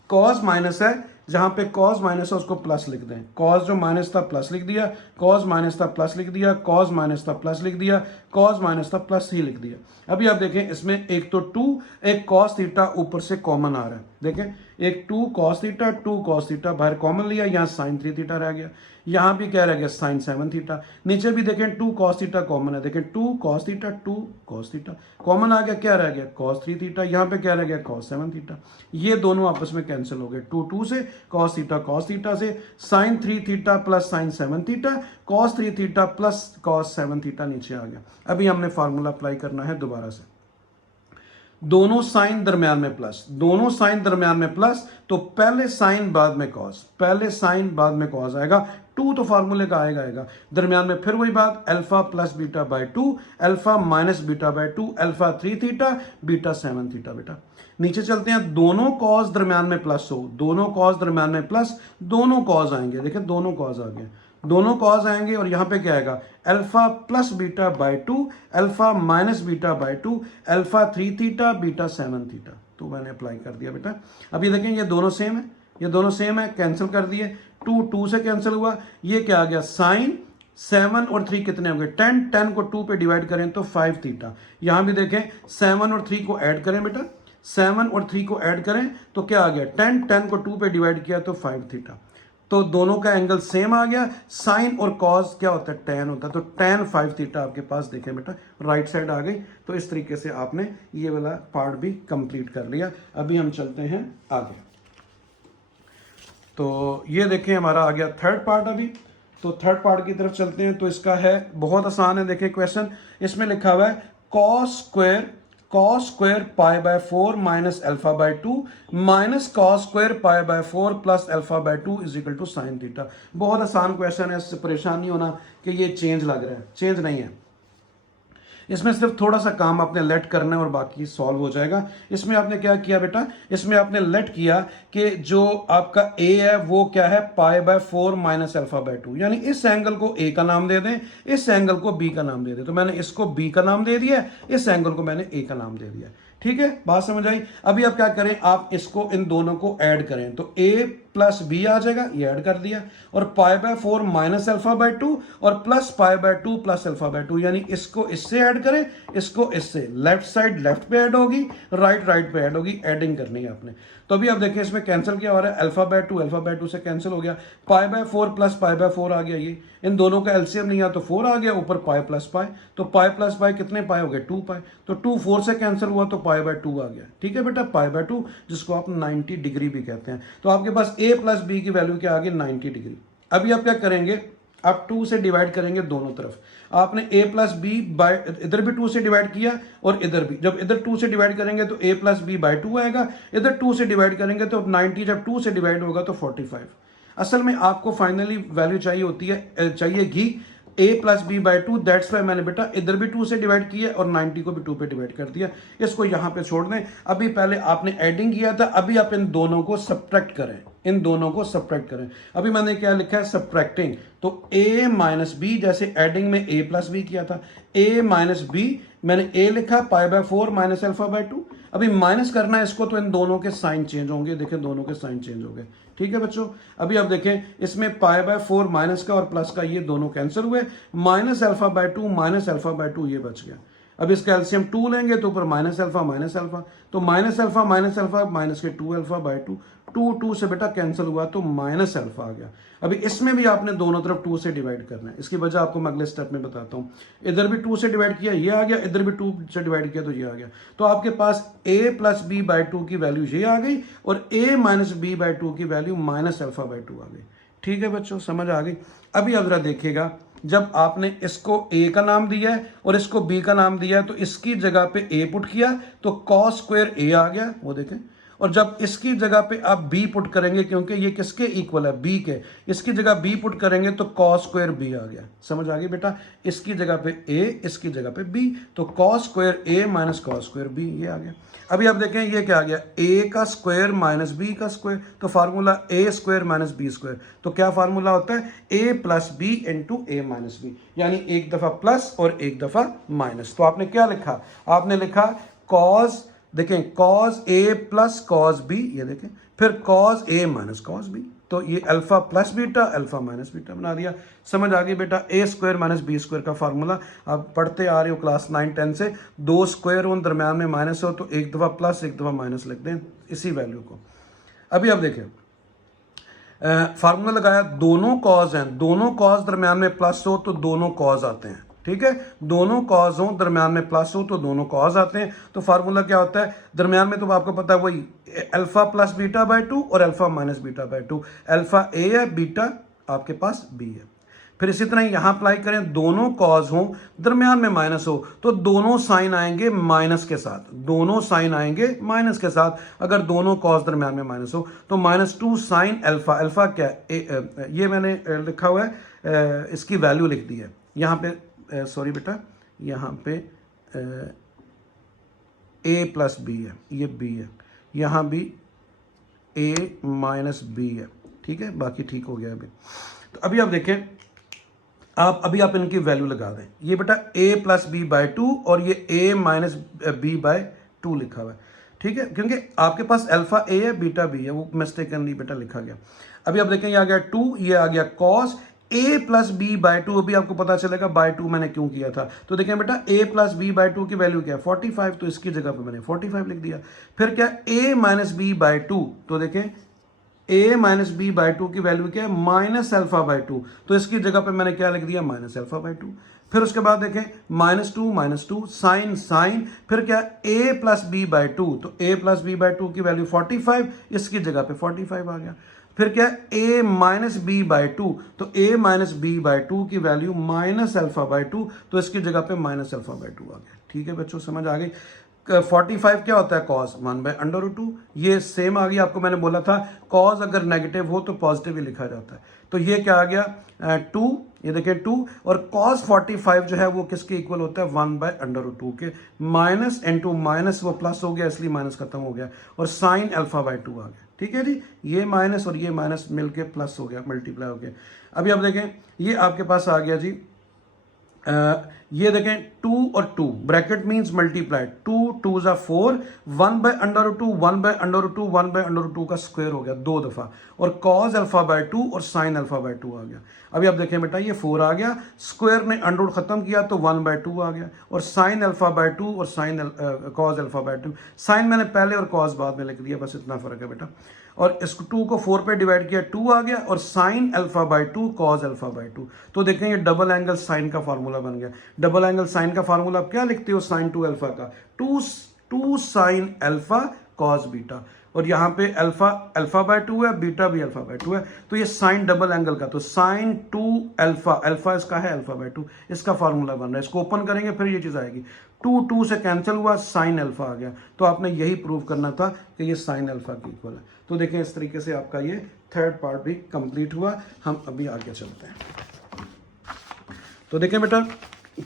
कॉस माइनस है, जहां पे कॉस माइनस है उसको प्लस लिख दें। कॉस जो माइनस था प्लस लिख दिया, कॉस माइनस था प्लस लिख दिया, कॉस माइनस था प्लस लिख दिया, कॉस माइनस था प्लस ही लिख दिया। अभी आप देखें इसमें एक तो 2, एक कॉस थीटा ऊपर से कॉमन आ रहा है, देखें एक 2 कॉस थीटा, 2 कॉस थीटा बाहर कॉमन लिया, यहाँ साइन 3 थीटा रह गया, यहाँ भी क्या रह गया साइन 7 थीटा। नीचे भी देखें 2 कॉस थीटा कॉमन है, देखें 2 cos theta, 2 cos theta common आ गया, क्या रह गया कॉस 3 थीटा, यहाँ पे क्या रह गया कॉस 7 थीटा। ये दोनों आपस में कैंसिल हो गए, 2 से कॉस थीटा से, sine 3 theta plus sine 7 theta, cos 3 theta plus cos 7 theta नीचे आ गया। अभी हमने फार्मूला अप्लाई करना है दोबारा से, दोनों साइन दरम्यान में प्लस, दोनों साइन दरम्यान में प्लस, तो पहले साइन बाद में कॉस, पहले साइन बाद में कॉस आएगा, 2 तो फार्मूले का आएगा, दरम्यान में फिर वही बात alpha plus beta by 2, alpha minus beta by 2, alpha 3 theta, beta 7 theta. बेटा नीचे चलते हैं, दोनों कॉस दरम्यान में प्लस हो, दोनों कॉस दरम्यान में प्लस, दोनों कॉस आएंगे, देखिए दोनों कॉस आ गए, दोनों कॉस आएंगे और यहां पे क्या आएगा alpha plus beta by 2, alpha minus beta by 2, alpha 3 theta, beta 7 theta. तो मैंने अप्लाई कर दिया बेटा। अब ये देखें ये दोनों सेम है, ये दोनों सेम है, कैंसिल कर दिए, 2 से कैंसिल हुआ, ये क्या आ गया साइन 7 और 3 कितने होंगे 10, 10 को 2 पे डिवाइड करें तो 5 थीटा। यहां भी देखें 7 और 3 को ऐड करें बेटा, 7 और 3 को ऐड करें तो क्या आ गया 10, 10 को 2 पे डिवाइड किया तो 5 थीटा। तो दोनों का एंगल सेम आ गया, साइन और कॉस क्या होता है tan होता है, तो tan 5 थीटा आपके पास देखें बेटा राइट साइड आ गई। तो इस तरीके से आपने ये वाला पार्ट भी कंप्लीट कर लिया। अभी हम चलते हैं आगे, तो ये देखें हमारा आ गया थर्ड पार्ट। अभी तो थर्ड पार्ट की तरफ चलते हैं, तो इसका है बहुत आसान है, देखें क्वेश्चन इसमें लिखा हुआ है cos square pi by 4 minus alpha by 2 minus cos square pi by 4 plus alpha by 2 is equal to sine theta. बहुत आसान क्वेश्चन है, इससे परेशान नहीं होना कि ये चेंज लग रहा है, चेंज नहीं है। इसमें सिर्फ थोड़ा सा काम आपने लेट करना है और बाकी सॉल्व हो जाएगा। इसमें आपने क्या किया बेटा, इसमें आपने लेट किया कि जो आपका ए है वो क्या है पाई बाय 4 माइनस अल्फा बाय 2, यानी इस एंगल को ए का नाम दे दें, इस एंगल को बी का नाम दे दें। तो मैंने इसको बी का नाम दे दिया, इस एंगल को मैंने ए का नाम दे दिया। ठीक है, बात समझ आई। अभी आप क्या करें, आप इसको इन दोनों को ऐड करें, तो ए प्लस बी आ जाएगा, ये ऐड कर दिया, और पाई बाय 4 माइनस अल्फा बाय 2 और plus pi by 2 plus alpha by 2, यानी इसको इससे ऐड करें, इसको इससे, लेफ्ट साइड लेफ्ट पे ऐड होगी, राइट राइट पे ऐड होगी, एडिंग करनी है आपने। तो अभी आप देखिए इसमें कैंसिल क्या हो रहा है, अल्फा बाय 2 से कैंसिल हो गया, पाई बाय 4 प्लस पाई बाय 4 आ गया, ये इन दोनों का एलसीएम नहीं आ तो 4 आ गया, ऊपर पाई प्लस पाई, तो पाई प्लस पाई कितने पाई हो गए 2 पाई, तो 2 4 से कैंसिल हुआ तो पाई बाय 2 आ गया। ठीक है बेटा, पाई बाय 2 जिसको आप 90 डिग्री भी कहते हैं। तो आपके पास ए प्लस बी की वैल्यू क्या आ गई 90 डिग्री। अभी आप क्या करेंगे, आप 2 से डिवाइड करेंगे दोनों तरफ। आपने a प्लस बी बाय, इधर भी 2 से डिवाइड किया और इधर भी, जब इधर 2 से डिवाइड करेंगे तो a प्लस बी बाय 2 आएगा, इधर 2 से डिवाइड करेंगे तो 90 जब 2 से डिवाइड होगा तो 45। असल में आपको फाइनली वैल्यू चाहिए होती है, चाहिएगी a plus B by 2, that's why मैंने बेटा इधर भी 2 से डिवाइड किया और 90 को भी 2 पे डिवाइड कर दिया। इसको यहां पे छोड़ दें। अभी पहले आपने एडिंग किया था, अभी आप इन दोनों को सब्ट्रैक्ट करें, इन दोनों को सब्ट्रैक्ट करें। अभी मैंने क्या लिखा है सब्ट्रैक्टिंग, तो a माइनस बी, जैसे एडिंग में a प्लस बी किया था, a माइनस बी, मैंने a लिखा पाई बाय 4 माइनस अल्फा बाय 2, अभी माइनस करना है इसको, तो इन दोनों के साइन चेंज होंगे, देखें दोनों के साइन चेंज हो गए। ठीक है बच्चों, अभी आप देखें इसमें पाई बाय 4 माइनस का और प्लस का ये दोनों कैंसिल हुए, minus alpha by 2 minus alpha by 2 ये बच गया। अब इसका एलसीएम 2 लेंगे तो ऊपर माइनस अल्फा, तो माइनस अल्फा माइनस के 2 अल्फा बाय 2, 2 से बेटा कैंसिल हुआ तो माइनस अल्फा आ गया। अभी इसमें भी आपने दोनों तरफ 2 से डिवाइड करना है, इसकी वजह आपको मैं अगले स्टेप में बताता हूँ। इधर भी 2 से डिवाइड किया ये आ गया, इधर भी 2 से डिवाइड किया तो ये आ गया, तो आपके पास a प्लस बी बाई 2 की वैल्यू ये आ गई और a माइनस बी बाई 2 की वैल्यू माइनस अल्फा बाई 2 आ गई। ठीक है बच्चों, समझ आ गई। अभी अब जरा देखिएगा, जब आपने इसको a का नाम दिया है और इसको b का नाम दिया है, तो इसकी जगह पे a पुट किया तो कॉस स्क्वायर a आ गया, वो देखें। और जब इसकी जगह पे आप b पुट करेंगे, क्योंकि ये किसके इक्वल है, b के, इसकी जगह b पुट करेंगे तो कॉस स्क्वायर b आ गया। समझ आ गई बेटा, इसकी जगह पे a, इसकी जगह पे b, तो cos square a minus cos square b ये आ गया। अभी आप देखें ये क्या आ गया, a का स्क्वायर माइनस b का स्क्वायर, तो formula a square minus b square, तो क्या फार्मूला होता है, a plus B into a minus B, यानी एक दफा प्लस और एक दफा माइनस। तो आपने क्या लिखा, आपने लिखा कॉस, देखें cos a plus cos b, ये देखें, फिर cos a minus cos b, तो ये alpha plus beta alpha minus beta बना दिया। समझ आ गई बेटा, a square minus B square का फार्मूला आप पढ़ते आ रहे हो क्लास 9-10 से, दो स्क्वायर हो दरम्यान में माइनस हो तो एक दफ़ा प्लस एक दफ़ा माइनस लिख दें इसी वैल्यू को। अभी आप देखें फार्मूला लगाया, दोनों कॉज हैं, दोनों कॉज दरम्यान में प्लस हो तो दोनों कॉज आते हैं। ठीक है, दोनों कॉज हो दरम्यान में प्लस हो तो दोनों कॉज आते हैं। तो फार्मूला क्या होता है दरम्यान में, तो आपको पता है वही अल्फा प्लस बीटा बाय 2 और alpha minus beta by 2, alpha A है, बीटा आपके पास बी है। फिर इसी तरह यहां अप्लाई करें, दोनों कॉज हो दरम्यान में माइनस हो तो दोनों साइन आएंगे माइनस के साथ, दोनों साइन आएंगे माइनस के साथ। अगर दोनों कॉज दरम्यान में माइनस हो तो -2 साइन अल्फा, अल्फा क्या है, ये मैंने लिखा हुआ है, इसकी वैल्यू लिख दी है यहाँ पे, सॉरी बेटा, यहाँ पे a प्लस बी है, ये b है, यहाँ भी a माइनस बी है। ठीक है, बाकी ठीक हो गया अभी। तो अभी आप देखें, अभी आप इनकी वैल्यू लगा दें, ये बेटा a प्लस बी बाई 2 और ये a माइनस बी बाई 2 लिखा हुआ है। ठीक है, क्योंकि आपके पास अल्फा a है बीटा b है, वो मिस्टेकनली बेटा लिखा गया। अभी आप देखें, ये आ गया 2, ये आ गया cos a plus B by 2, अभी आपको पता चलेगा बाई 2 मैंने क्यों किया था। तो देखें बेटा a प्लस बी बाई 2 की वैल्यू क्या है 45, तो इसकी जगह पे मैंने 45 लिख दिया। फिर क्या a माइनस बी बाई 2, तो देखें a माइनस बी बाई 2 की वैल्यू क्या है माइनस अल्फा बाई 2, तो इसकी जगह पे मैंने क्या लिख दिया माइनस अल्फा बाई 2। फिर उसके बाद देखें -2 साइन साइन, फिर क्या a प्लस बी बाई 2, तो a प्लस बी बाई 2 की वैल्यू 45, इसकी जगह पे 45 आ गया। फिर क्या a माइनस बी बाई 2, तो a माइनस बी बाई 2 की वैल्यू माइनस अल्फा बाई 2, तो इसकी जगह पे माइनस अल्फा बाई 2 आ गया। ठीक है बच्चों, समझ आ गई। 45 क्या होता है कॉस 1/√2, ये सेम आ गया। आपको मैंने बोला था कॉस अगर नेगेटिव हो तो पॉजिटिव ही लिखा जाता है, तो ये क्या आ गया 2, ये देखिए 2, और कॉस 45 जो है वो किसके इक्वल होता है 1/√2 के, माइनस इंटू माइनस वो प्लस हो गया इसलिए माइनस खत्म हो गया, और साइन अल्फा बाई 2 आ गया। ठीक है जी, ये माइनस और ये माइनस मिलके प्लस हो गया, मल्टीप्लाई हो गया। अभी आप देखें, ये आपके पास आ गया जी, ये देखें 2 और 2 ब्रैकेट मींस मल्टीप्लाई, 2 2 जा 4, 1/√2 1/√2 1/√2 का स्क्वायर हो गया 2 दफा, और कॉस अल्फा बाई 2 और साइन अल्फा बाई 2 आ गया। अभी आप देखें बेटा, ये 4 आ गया, स्क्वायर ने अंडर खत्म किया तो 1/2 आ गया, और साइन अल्फा बाई 2 और sine cos alpha by 2, sine मैंने पहले और कॉस बाद में लिख दिया, बस इतना फर्क है बेटा। और इसको 2 को 4 पे डिवाइड किया 2 आ गया, और sine alpha by 2 cos alpha by 2, तो देखें ये डबल एंगल साइन का फार्मूला बन गया। डबल एंगल साइन का फार्मूला आप क्या लिखते हो, साइन 2 अल्फा का, 2 साइन अल्फा कॉस बीटा, और यहाँ पे अल्फा अल्फा बाय 2 है, बीटा भी अल्फा बाय 2 है, तो ये साइन डबल एंगल का, तो साइन 2 अल्फा, अल्फा इसका है अल्फा बाय 2, इसका फार्मूला बन रहा है। इसको ओपन करेंगे फिर ये चीज़ आएगी, 2 से कैंसिल हुआ, साइन अल्फा आ गया, तो आपने यही प्रूव करना था कि ये साइन अल्फा की इक्वल है। तो देखें इस तरीके से आपका ये थर्ड पार्ट भी कंप्लीट हुआ। हम अभी आगे चलते हैं। तो देखें बेटा,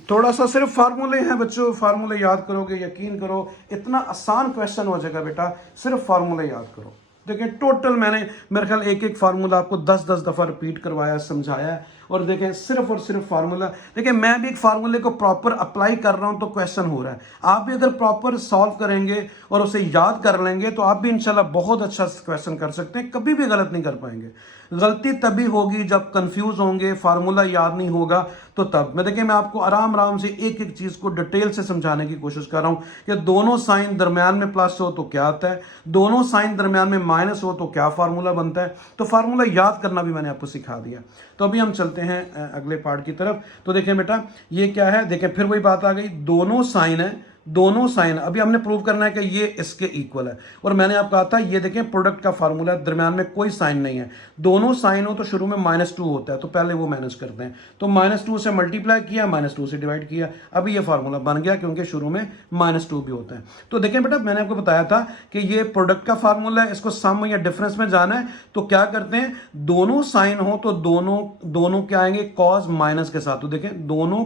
थोड़ा सा सिर्फ फार्मूले हैं बच्चों, फार्मूले याद करोगे यकीन करो इतना आसान क्वेश्चन हो जाएगा बेटा, सिर्फ फार्मूले याद करो। देखिए टोटल मैंने मेरे ख्याल एक फार्मूला आपको 10-10 दफ़ा रिपीट करवाया, समझाया, और देखें सिर्फ और सिर्फ फार्मूला, देखिए मैं भी एक फार्मूले को प्रॉपर अप्लाई कर रहा हूं तो क्वेश्चन हो रहा है। आप भी अगर प्रॉपर सॉल्व करेंगे और उसे याद कर लेंगे तो आप भी इंशाल्लाह बहुत अच्छा क्वेश्चन कर सकते हैं, कभी भी गलत नहीं कर पाएंगे। गलती तभी होगी जब कंफ्यूज होंगे, फार्मूला याद नहीं होगा तो तब। मैं आपको आराम आराम से एक एक चीज को डिटेल से समझाने की कोशिश कर रहा हूं कि दोनों साइन दरमियान में प्लस हो तो क्या आता है, दोनों साइन दरमियान में माइनस हो तो क्या फार्मूला बनता है। तो फार्मूला याद करना भी मैंने आपको सिखा दिया। तो अभी हम चलते हैं अगले पार्ट की तरफ। तो देखें बेटा ये क्या है, देखें फिर वही बात आ गई, दोनों साइन है, दोनों साइन अभी हमने प्रूव करना है कि ये इसके इक्वल है। और मैंने आपको कहा था ये देखें प्रोडक्ट का फार्मूला, दरमियान में कोई साइन नहीं है, दोनों साइन हो तो शुरू में -2 होता है, तो पहले वो माइनस करते हैं। तो -2 से मल्टीप्लाई किया, -2 से डिवाइड किया, अभी ये फार्मूला बन गया क्योंकि शुरू में -2 भी होता है। तो देखें बेटा मैंने आपको बताया था कि ये प्रोडक्ट का फार्मूला है, इसको सम या डिफरेंस में जाना है तो क्या करते हैं, दोनों साइन हो तो दोनों क्या आएंगे, कॉस माइनस के साथ। तो देखें दोनों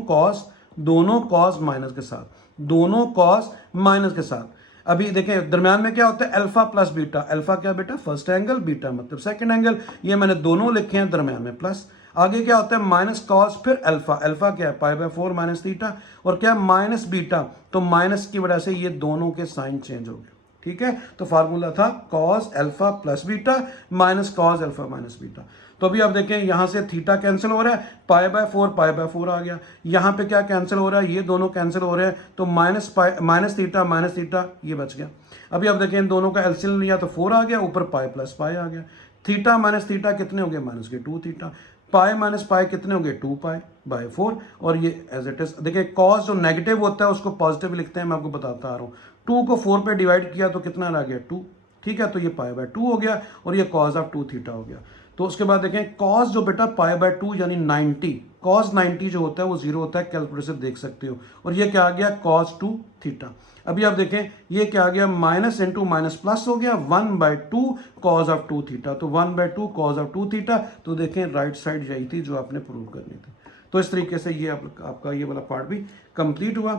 कॉस माइनस के साथ, दोनों कॉस माइनस के साथ। अभी देखें दरमियान में क्या होता है, अल्फा प्लस बीटा। अल्फा क्या बेटा, फर्स्ट एंगल, बीटा मतलब सेकंड एंगल, ये मैंने दोनों लिखे हैं, दरमियान में प्लस। आगे क्या होता है, माइनस कॉस, फिर अल्फा। अल्फा क्या है, π/4 माइनस थीटा, और क्या माइनस बीटा, तो माइनस की वजह से ये दोनों के साइन चेंज हो गए। ठीक है, तो फार्मूला था cos alpha plus beta minus cos alpha minus beta. तो अभी आप देखें यहां से थीटा कैंसिल हो रहा है, π/4 आ गया। यहां पे क्या कैंसिल हो रहा है, ये दोनों कैंसिल हो रहे हैं, तो माइनस थीटा ये बच गया। अभी आप देखें इन दोनों का एलसीएम लिया तो 4 आ गया, ऊपर पाई प्लस पाई आ गया। थीटा माइनस थीटा कितने हो गए, -2 थीटा। पाई माइनस पाई कितने हो गए, 2π/4। और ये एज इट इज, देखिए कॉस जो नेगेटिव होता है उसको पॉजिटिव लिखते हैं, मैं आपको बताता आ रहा हूँ। 2 को 4 पे डिवाइड किया तो कितना आ गया, 2। ठीक है, तो ये π/2 हो गया और ये cos ऑफ 2 थीटा हो गया। तो उसके बाद देखें cos जो बेटा π/2 यानी 90, cos 90 जो होता है वो 0 होता है, कैलकुलेटर से देख सकते हो। और ये क्या आ गया, cos 2 थीटा। अभी आप देखें ये क्या आ गया, माइनस इंटू माइनस प्लस हो गया, 1/2 cos ऑफ 2 थीटा। तो 1/2 cos ऑफ 2 थीटा। तो देखें राइट साइड यही थी जो आपने प्रूव करनी थी। तो इस तरीके से ये आपका ये वाला पार्ट भी कंप्लीट हुआ।